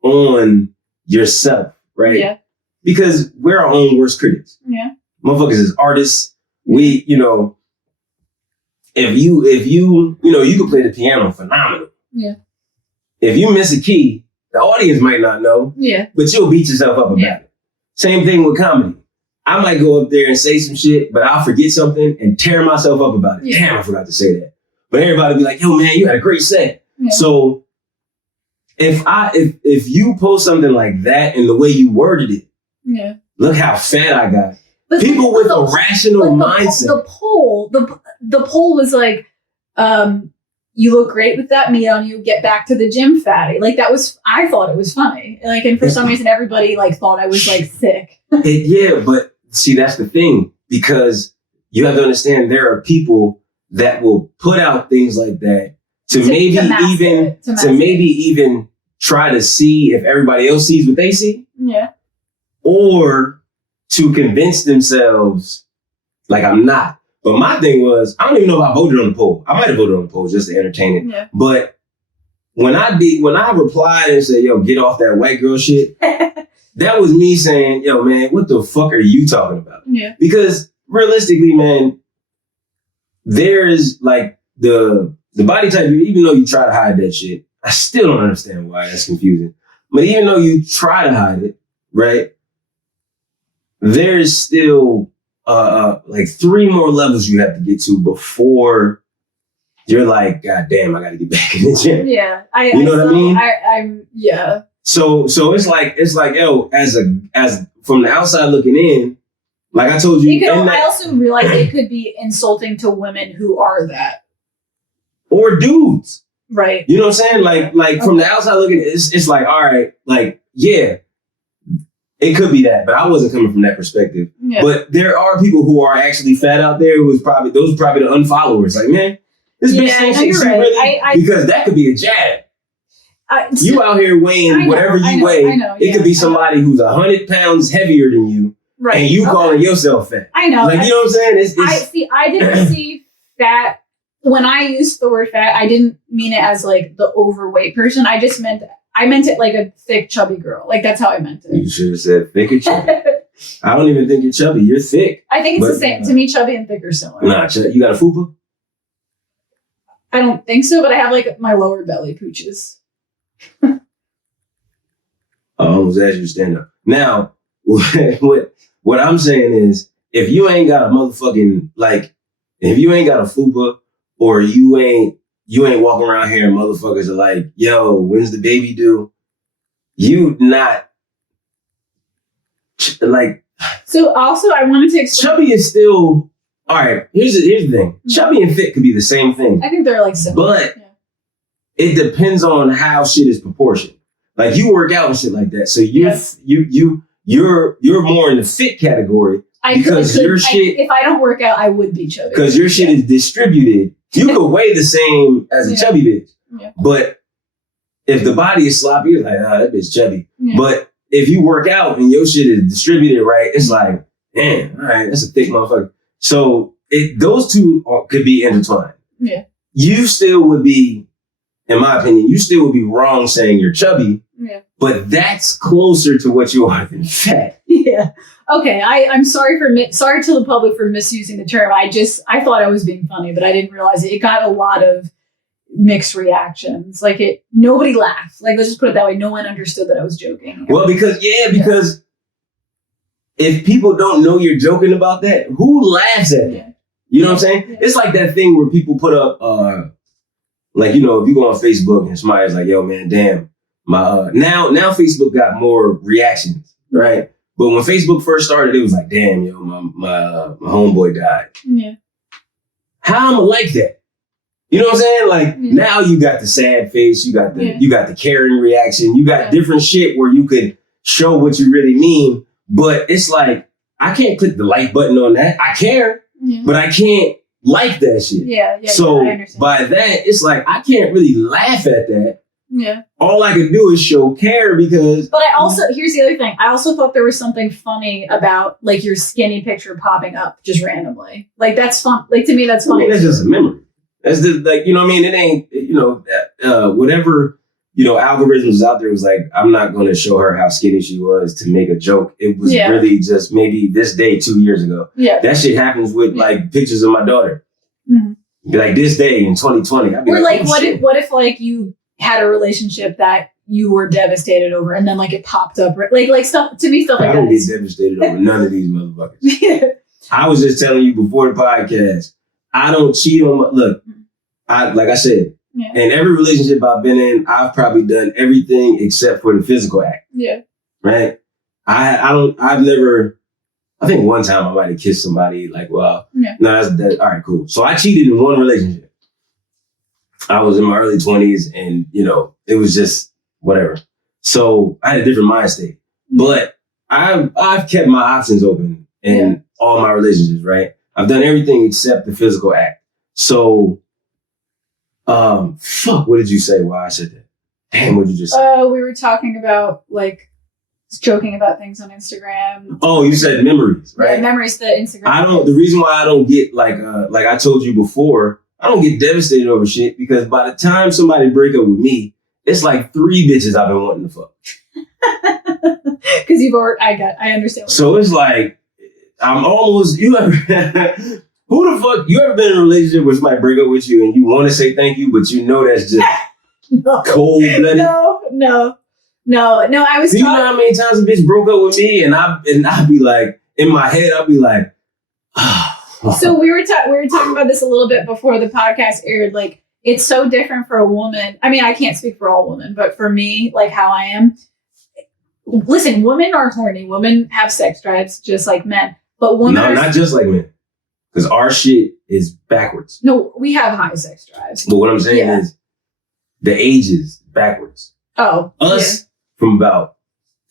on yourself, right? Yeah. Because we're our own worst critics. Yeah. Motherfuckers is artists. We, if you can play the piano phenomenal. Yeah. If you miss a key, the audience might not know. Yeah. But you'll beat yourself up about it. Same thing with comedy. I might go up there and say some shit, but I'll forget something and tear myself up about it. Yeah. Damn, I forgot to say that. But everybody be like, yo, man, you had a great set. Yeah. So if you post something like that and the way you worded it, look how fat I got. But people with a rational mindset. The poll was like, you look great with that meat on you, get back to the gym, fatty. Like, I thought it was funny. Like, and for some reason, everybody like thought I was like sick. Yeah, but see, that's the thing, because you have to understand there are people that will put out things like that to maybe even try to see if everybody else sees what they see. Yeah. Or to convince themselves like I'm not. But my thing was, I don't even know if I voted on the poll. I might have voted on the poll just to entertain it. Yeah. But when I replied and said, yo, get off that white girl shit, that was me saying, yo, man, what the fuck are you talking about? Yeah. Because realistically, man, there's like the body type, even though you try to hide that shit, I still don't understand why. That's confusing. But even though you try to hide it, right, there's still like 3 more levels you have to get to before you're like, God damn, I got to get back in the gym. Yeah. You know what I mean? I'm yeah. So it's like, yo, as from the outside looking in, like I told you. I also realize it could be insulting to women who are that. Or dudes. Right. You know what I'm saying? Like from the outside looking, it's like, all right, like, yeah, it could be that, but I wasn't coming from that perspective. Yeah. But there are people who are actually fat out there those are probably the unfollowers. Like, man, this bitch thinks she's right. Really, because that could be a jab. You out here weighing whatever you weigh. It could be somebody who's 100 pounds heavier than you. Right. And you calling yourself fat. I know. Like, you know what I'm saying? I didn't see fat. When I used the word fat, I didn't mean it as like the overweight person. I meant it like a thick, chubby girl. Like that's how I meant it. You should have said thick or chubby. I don't even think you're chubby. You're thick. I think it's the same. To me, chubby and thick are similar. Nah, you got a fupa? I don't think so, but I have like my lower belly pooches. I almost asked you to stand up. Now, what I'm saying is, if you ain't got a motherfucking, like, if you ain't got a fupa, or you ain't walking around here and motherfuckers are like, yo, when's the baby due? You not, like. So also, I wanted to explain. Chubby is still, all right, here's the thing. Yeah. Chubby and fit could be the same thing. I think they're like similar. But it depends on how shit is proportioned. Like, you work out and shit like that. So you're more in the fit category. If I don't work out, I would be chubby. Because your shit is distributed. You could weigh the same as a chubby bitch. Yeah. But if the body is sloppy, you're like, that bitch chubby. Yeah. But if you work out and your shit is distributed right, it's like, man, all right, that's a thick motherfucker. So those two could be intertwined. Yeah. You still would be, in my opinion, wrong saying you're chubby. Yeah. But that's closer to what you are than fat. Yeah. Okay. I'm sorry sorry to the public for misusing the term. I thought I was being funny, but I didn't realize it. It got a lot of mixed reactions. Like nobody laughed. Like, let's just put it that way. No one understood that I was joking. Well, because if people don't know you're joking about that, who laughs at that? You know what I'm saying? Yeah. It's like that thing where people put up, like, you know, if you go on Facebook and somebody's like, yo, man, damn, my, now Facebook got more reactions, right? But when Facebook first started, it was like, damn, yo, my homeboy died. Yeah. How am I like that? You know what I'm saying? Like, now you got the sad face, you got the caring reaction, you got different shit where you could show what you really mean. But it's like, I can't click the like button on that. I care, but I can't like that shit. Yeah. So by that, it's like, I can't really laugh at that. Yeah. All I can do is show care because. But here's the other thing. I also thought there was something funny about like your skinny picture popping up just randomly. Like, that's fun. Like, to me, that's funny. I mean, that's just a memory. That's just like, you know what I mean? It ain't, you know, whatever, you know, algorithms out there was like, I'm not going to show her how skinny she was to make a joke. It was really just maybe this day 2 years ago. Yeah. That shit happens with like pictures of my daughter. Mm-hmm. Like this day in 2020. I'd be or like, what if like you had a relationship that you were devastated over and then like it popped up, like stuff, to me, stuff like that. I don't get devastated over none of these motherfuckers. Yeah. I was just telling you before the podcast, I don't cheat on look, like I said, in every relationship I've been in, I've probably done everything except for the physical act. Yeah. Right? I've never, I think one time I might have kissed somebody like, well, no, that's all right, cool. So I cheated in one relationship. I was in my early 20s and, you know, it was just whatever. So I had a different mind state. But I've kept my options open in all my relationships, right? I've done everything except the physical act. So, what did you say while I said that? Damn, what did you just say? We were talking about, like, joking about things on Instagram. Oh, you said memories, right? Yeah, memories, the Instagram. The reason why I don't get, like I told you before, I don't get devastated over shit because by the time somebody break up with me, it's like 3 bitches I've been wanting to fuck. Because I understand. So it's like, I'm almost, you ever, who the fuck, you ever been in a relationship where somebody break up with you and you want to say thank you, but you know that's just cold-blooded? No. I was. Do you know how many times a bitch broke up with me and I'd be like, in my head, I'd be like, So we were talking about this a little bit before the podcast aired. Like, it's so different for a woman. I mean, I can't speak for all women, but for me, like how I am. Listen, women are horny. Women have sex drives just like men. But women no, not just like men. Because our shit is backwards. No, we have high sex drives. But what I'm saying is the age is backwards. Oh. Us from about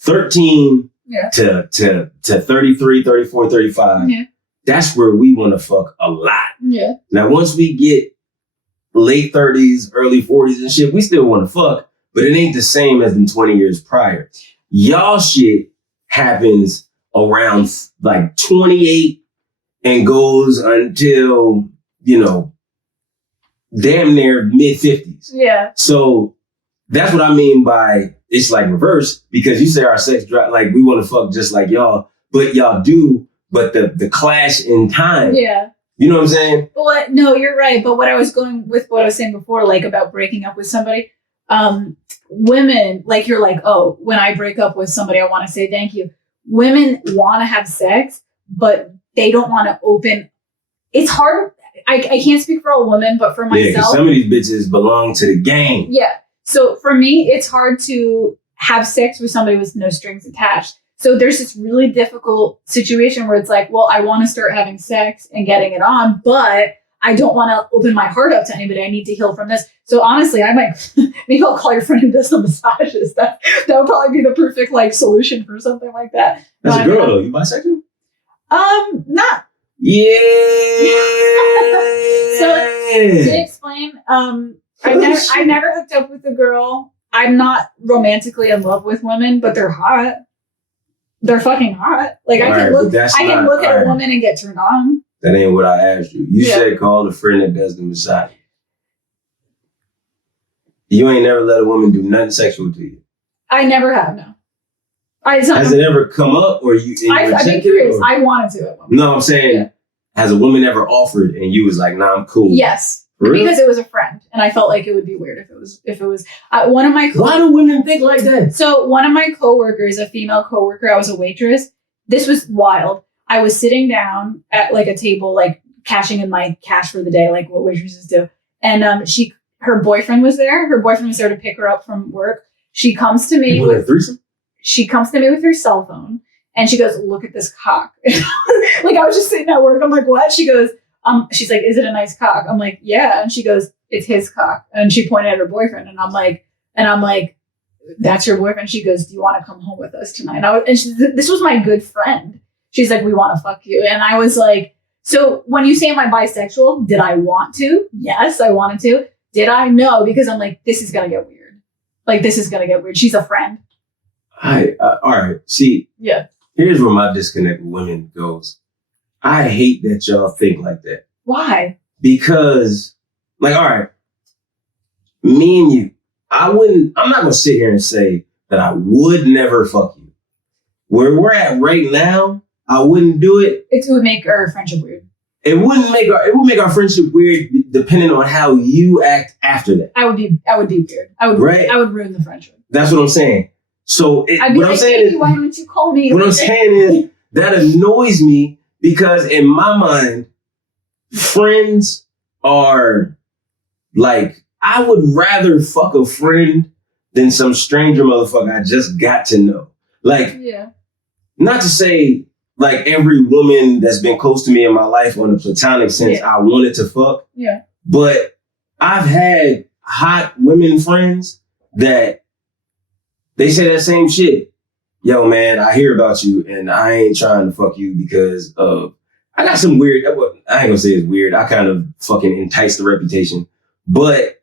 13 to 33, 34, 35. Yeah. That's where we want to fuck a lot. Yeah. Now, once we get late 30s, early 40s and shit, we still want to fuck, but it ain't the same as in 20 years prior. Y'all shit happens around like 28 and goes until, damn near mid 50s. Yeah. So that's what I mean by it's like reverse, because you say our sex drive, like we want to fuck just like y'all, but y'all do. But the clash in time. Yeah. You know what I'm saying? But no, you're right. But what I was saying before, like about breaking up with somebody, women, like you're like, oh, when I break up with somebody, I want to say thank you. Women want to have sex, but they don't want to open. It's hard. I can't speak for all women, but for myself. Yeah, because some of these bitches belong to the game. Yeah. So for me, it's hard to have sex with somebody with no strings attached. So there's this really difficult situation where it's like, well, I want to start having sex and getting it on, but I don't want to open my heart up to anybody. I need to heal from this. So honestly, I might, maybe I'll call your friend who does the massages. That would probably be the perfect like solution for something like that. That's a girl though. You bisexual? Not. Yeah. So to explain, I never hooked up with a girl. I'm not romantically in love with women, but they're hot. They're fucking hot. Like I can look at a woman and get turned on. That ain't what I asked you. You said call the friend that does the massage. You ain't never let a woman do nothing sexual to you. I never have. No. Has it ever come up, or you? I've been curious. I wanted to. At one point. No, I'm saying, has a woman ever offered and you was like, nah, I'm cool? Yes. Really? Because it was a friend, and I felt like it would be weird if it was one of my. Why do women think like that? So one of my coworkers, a female coworker, I was a waitress. This was wild. I was sitting down at like a table, like cashing in my cash for the day, like what waitresses do. And her boyfriend was there. Her boyfriend was there to pick her up from work. She comes to me with a threesome. She comes to me with her cell phone, and she goes, "Look at this cock." Like I was just sitting at work. I'm like, "What?" She goes. She's like, "Is it a nice cock?" I'm like, "Yeah." And she goes, "It's his cock." And she pointed at her boyfriend. And I'm like, "That's your boyfriend?" She goes, "Do you want to come home with us tonight?" This was my good friend. She's like, "We want to fuck you." And I was like, so when you say am I bisexual, did I want to? Yes, I wanted to. Did I? No, because I'm like, this is going to get weird. Like, this is going to get weird. She's a friend. All right. See, here's where my disconnect with women goes. I hate that y'all think like that. Why? Because, like, all right, me and you, I'm not going to sit here and say that I would never fuck you. Where we're at right now, I wouldn't do it. It would make our friendship weird. It would make our friendship weird depending on how you act after that. I would be weird. I would ruin the friendship. That's what I'm saying. So I'm saying why don't you call me? What I'm saying is that annoys me because in my mind, friends are like, I would rather fuck a friend than some stranger motherfucker I just got to know. Like, not to say like every woman that's been close to me in my life on a platonic sense, I wanted to fuck. Yeah. But I've had hot women friends that they say that same shit. Yo, man, I hear about you and I ain't trying to fuck you because I got some weird, I ain't gonna say it's weird. I kind of fucking entice the reputation. But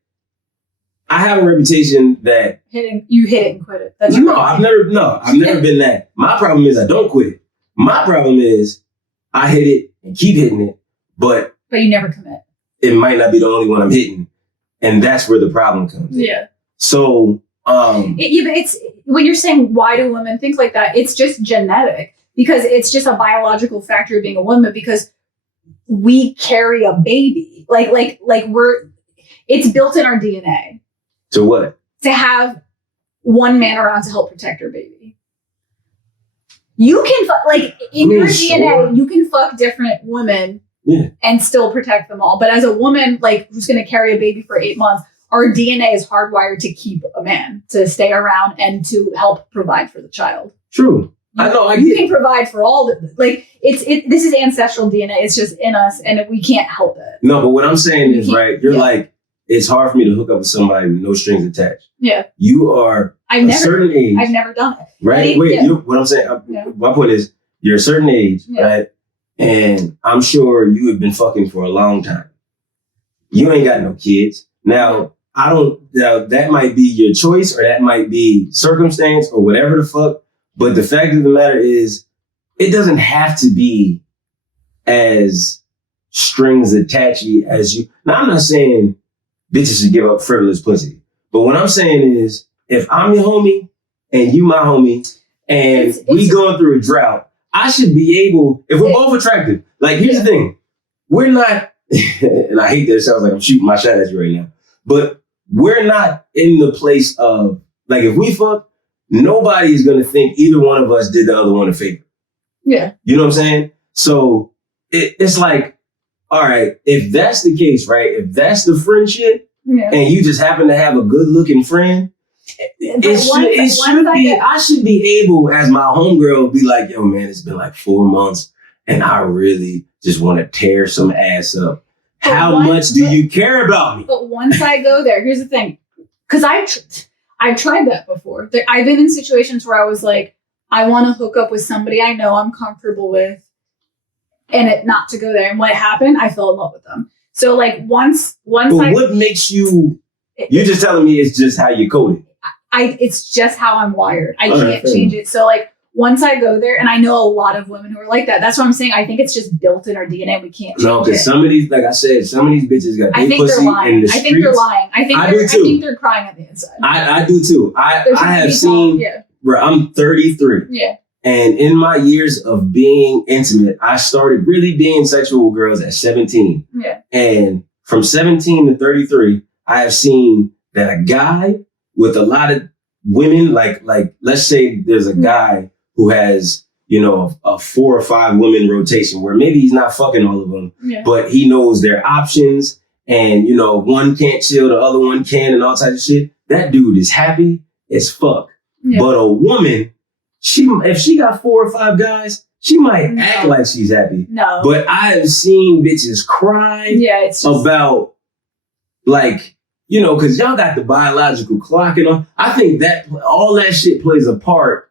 I have a reputation that you hit it and quit it. That's I've never been that. My problem is I don't quit it. My problem is I hit it and keep hitting it, but you never commit. It might not be the only one I'm hitting. And that's where the problem comes in. Yeah. So It's when you're saying why do women think like that, it's just genetic, because it's just a biological factor of being a woman, because we carry a baby. It's built in our DNA. To what? To have one man around to help protect our baby. You can your DNA, you can fuck different women and still protect them all. But as a woman, who's going to carry a baby for 8 months, our DNA is hardwired to keep a man, to stay around and to help provide for the child. True. I know. You can provide for all this is ancestral DNA. It's just in us, and we can't help it. No, but what I'm saying is, right, you're like, it's hard for me to hook up with somebody with no strings attached. Yeah. You are certain age. I've never done it. Right? What I'm saying, my point is, you're a certain age, right? And I'm sure you have been fucking for a long time. You ain't got no kids. Now, that might be your choice, or that might be circumstance, or whatever the fuck. But the fact of the matter is, it doesn't have to be as strings attachy as you. Now, I'm not saying bitches should give up frivolous pussy. But what I'm saying is, if I'm your homie and you my homie, and we going through a drought, I should be able, if we're both attractive, here's the thing. We're not, and I hate that it sounds like I'm shooting my shot at you right now, but we're not in the place of, if we fuck, nobody is going to think either one of us did the other one a favor. Yeah. You know what I'm saying? So it's like, all right, if that's the case, right? If that's the friendship, and you just happen to have a good looking friend, I should be able, as my homegirl, be like, yo, man, it's been 4 months and I really just want to tear some ass up. How much do you care about me? But once I go there, here's the thing. Because I've tried that before. I've been in situations where I was like, I want to hook up with somebody I know I'm comfortable with, and not to go there. And what happened? I fell in love with them. So once what makes you? You're just telling me it's just how you coded. It's just how I'm wired. I can't change it. So once I go there, and I know a lot of women who are like that. That's what I'm saying. I think it's just built in our DNA. We can't change it. No, because some of these, like I said, some of these bitches got their pussy in the streets. I think they're lying. I think they're crying at the inside. I do too. I have seen. Bro, I'm 33. Yeah. And in my years of being intimate, I started really being sexual with girls at 17. Yeah. And from 17 to 33, I have seen that a guy with a lot of women, like let's say there's a guy who has, a 4 or 5 women rotation where maybe he's not fucking all of them, but he knows their options, and, one can't chill, the other one can, and all types of shit. That dude is happy as fuck. Yeah. But a woman, if she got 4 or 5 guys, she might act like she's happy. No. But I have seen bitches cry about, because y'all got the biological clock and all. I think that all that shit plays a part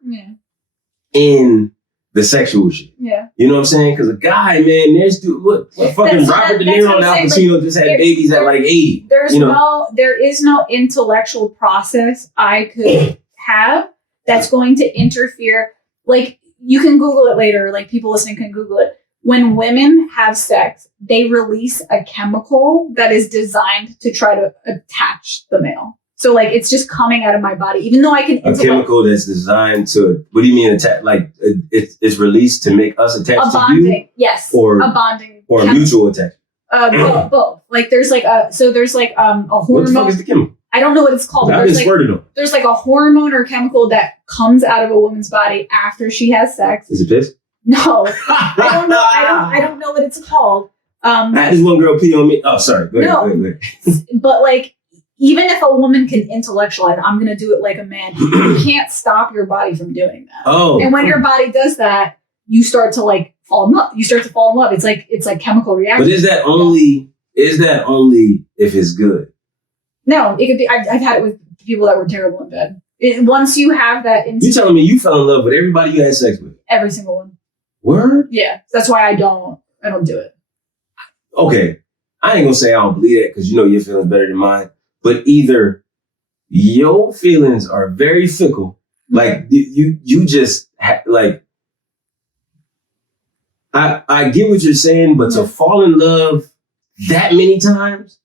in the sexual shit. Yeah. You know what I'm saying? Because a guy, man, look, fucking Robert De Niro and Al Pacino just had babies at 80. There is no intellectual process I could have that's going to interfere. You can Google it later. People listening can Google it. When women have sex, they release a chemical that is designed to try to attach the male. So it's just coming out of my body, even though I can. A chemical that's designed to. What do you mean attach? It's released to make us attached to you. Bonding, yes. Or a bonding. Or a mutual attachment. Both. There's a hormone. What the fuck is the chemical? I don't know what it's called. I've been squirted on. There's a hormone or chemical that comes out of a woman's body after she has sex. Is it piss? No, I don't know. I don't know what it's called. I had this one girl pee on me. Oh, sorry. Go ahead. But even if a woman can intellectualize, I'm going to do it like a man. You can't stop your body from doing that. Oh. And when your body does that, you start to fall in love. You start to fall in love. It's like chemical reaction. But is that only if it's good? No, it could be. I've had it with people that were terrible in bed. Once you have that, you telling me you fell in love with everybody you had sex with? Every single one. Word? Yeah, that's why I don't do it. Okay, I ain't gonna say I don't believe that because your feelings better than mine. But either your feelings are very fickle, you just I get what you're saying, but to fall in love that many times.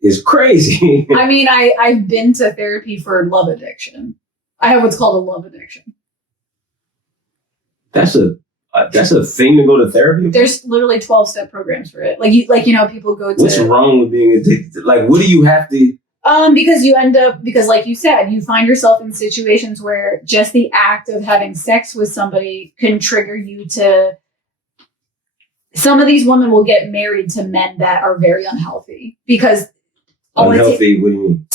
is crazy. I mean, I've been to therapy for love addiction. I have what's called a love addiction. That's a thing to go to therapy? There's literally 12-step programs for it. People go to... What's wrong with being addicted? Like, what do you have to... Because like you said, you find yourself in situations where just the act of having sex with somebody can trigger you to... Some of these women will get married to men that are very unhealthy because... Unhealthy? What do you mean?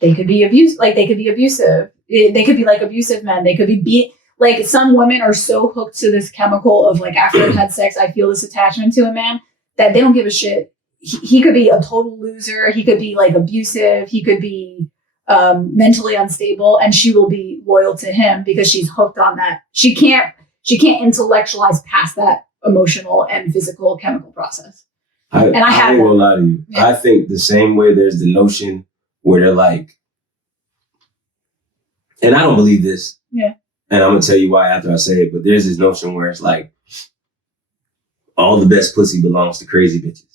They could be they could be abusive. They could be like abusive men. They could be like, some women are so hooked to this chemical of like, after I've had sex, I feel this attachment to a man that they don't give a shit. He could be a total loser. He could be like abusive. He could be mentally unstable, and she will be loyal to him because she's hooked on that. She can't intellectualize past that emotional and physical chemical process. I ain't gonna lie to you. Yeah. I think the same way there's the notion where they're like, and I don't believe this. Yeah. And I'm gonna tell you why after I say it, but there's this notion where it's like, all the best pussy belongs to crazy bitches.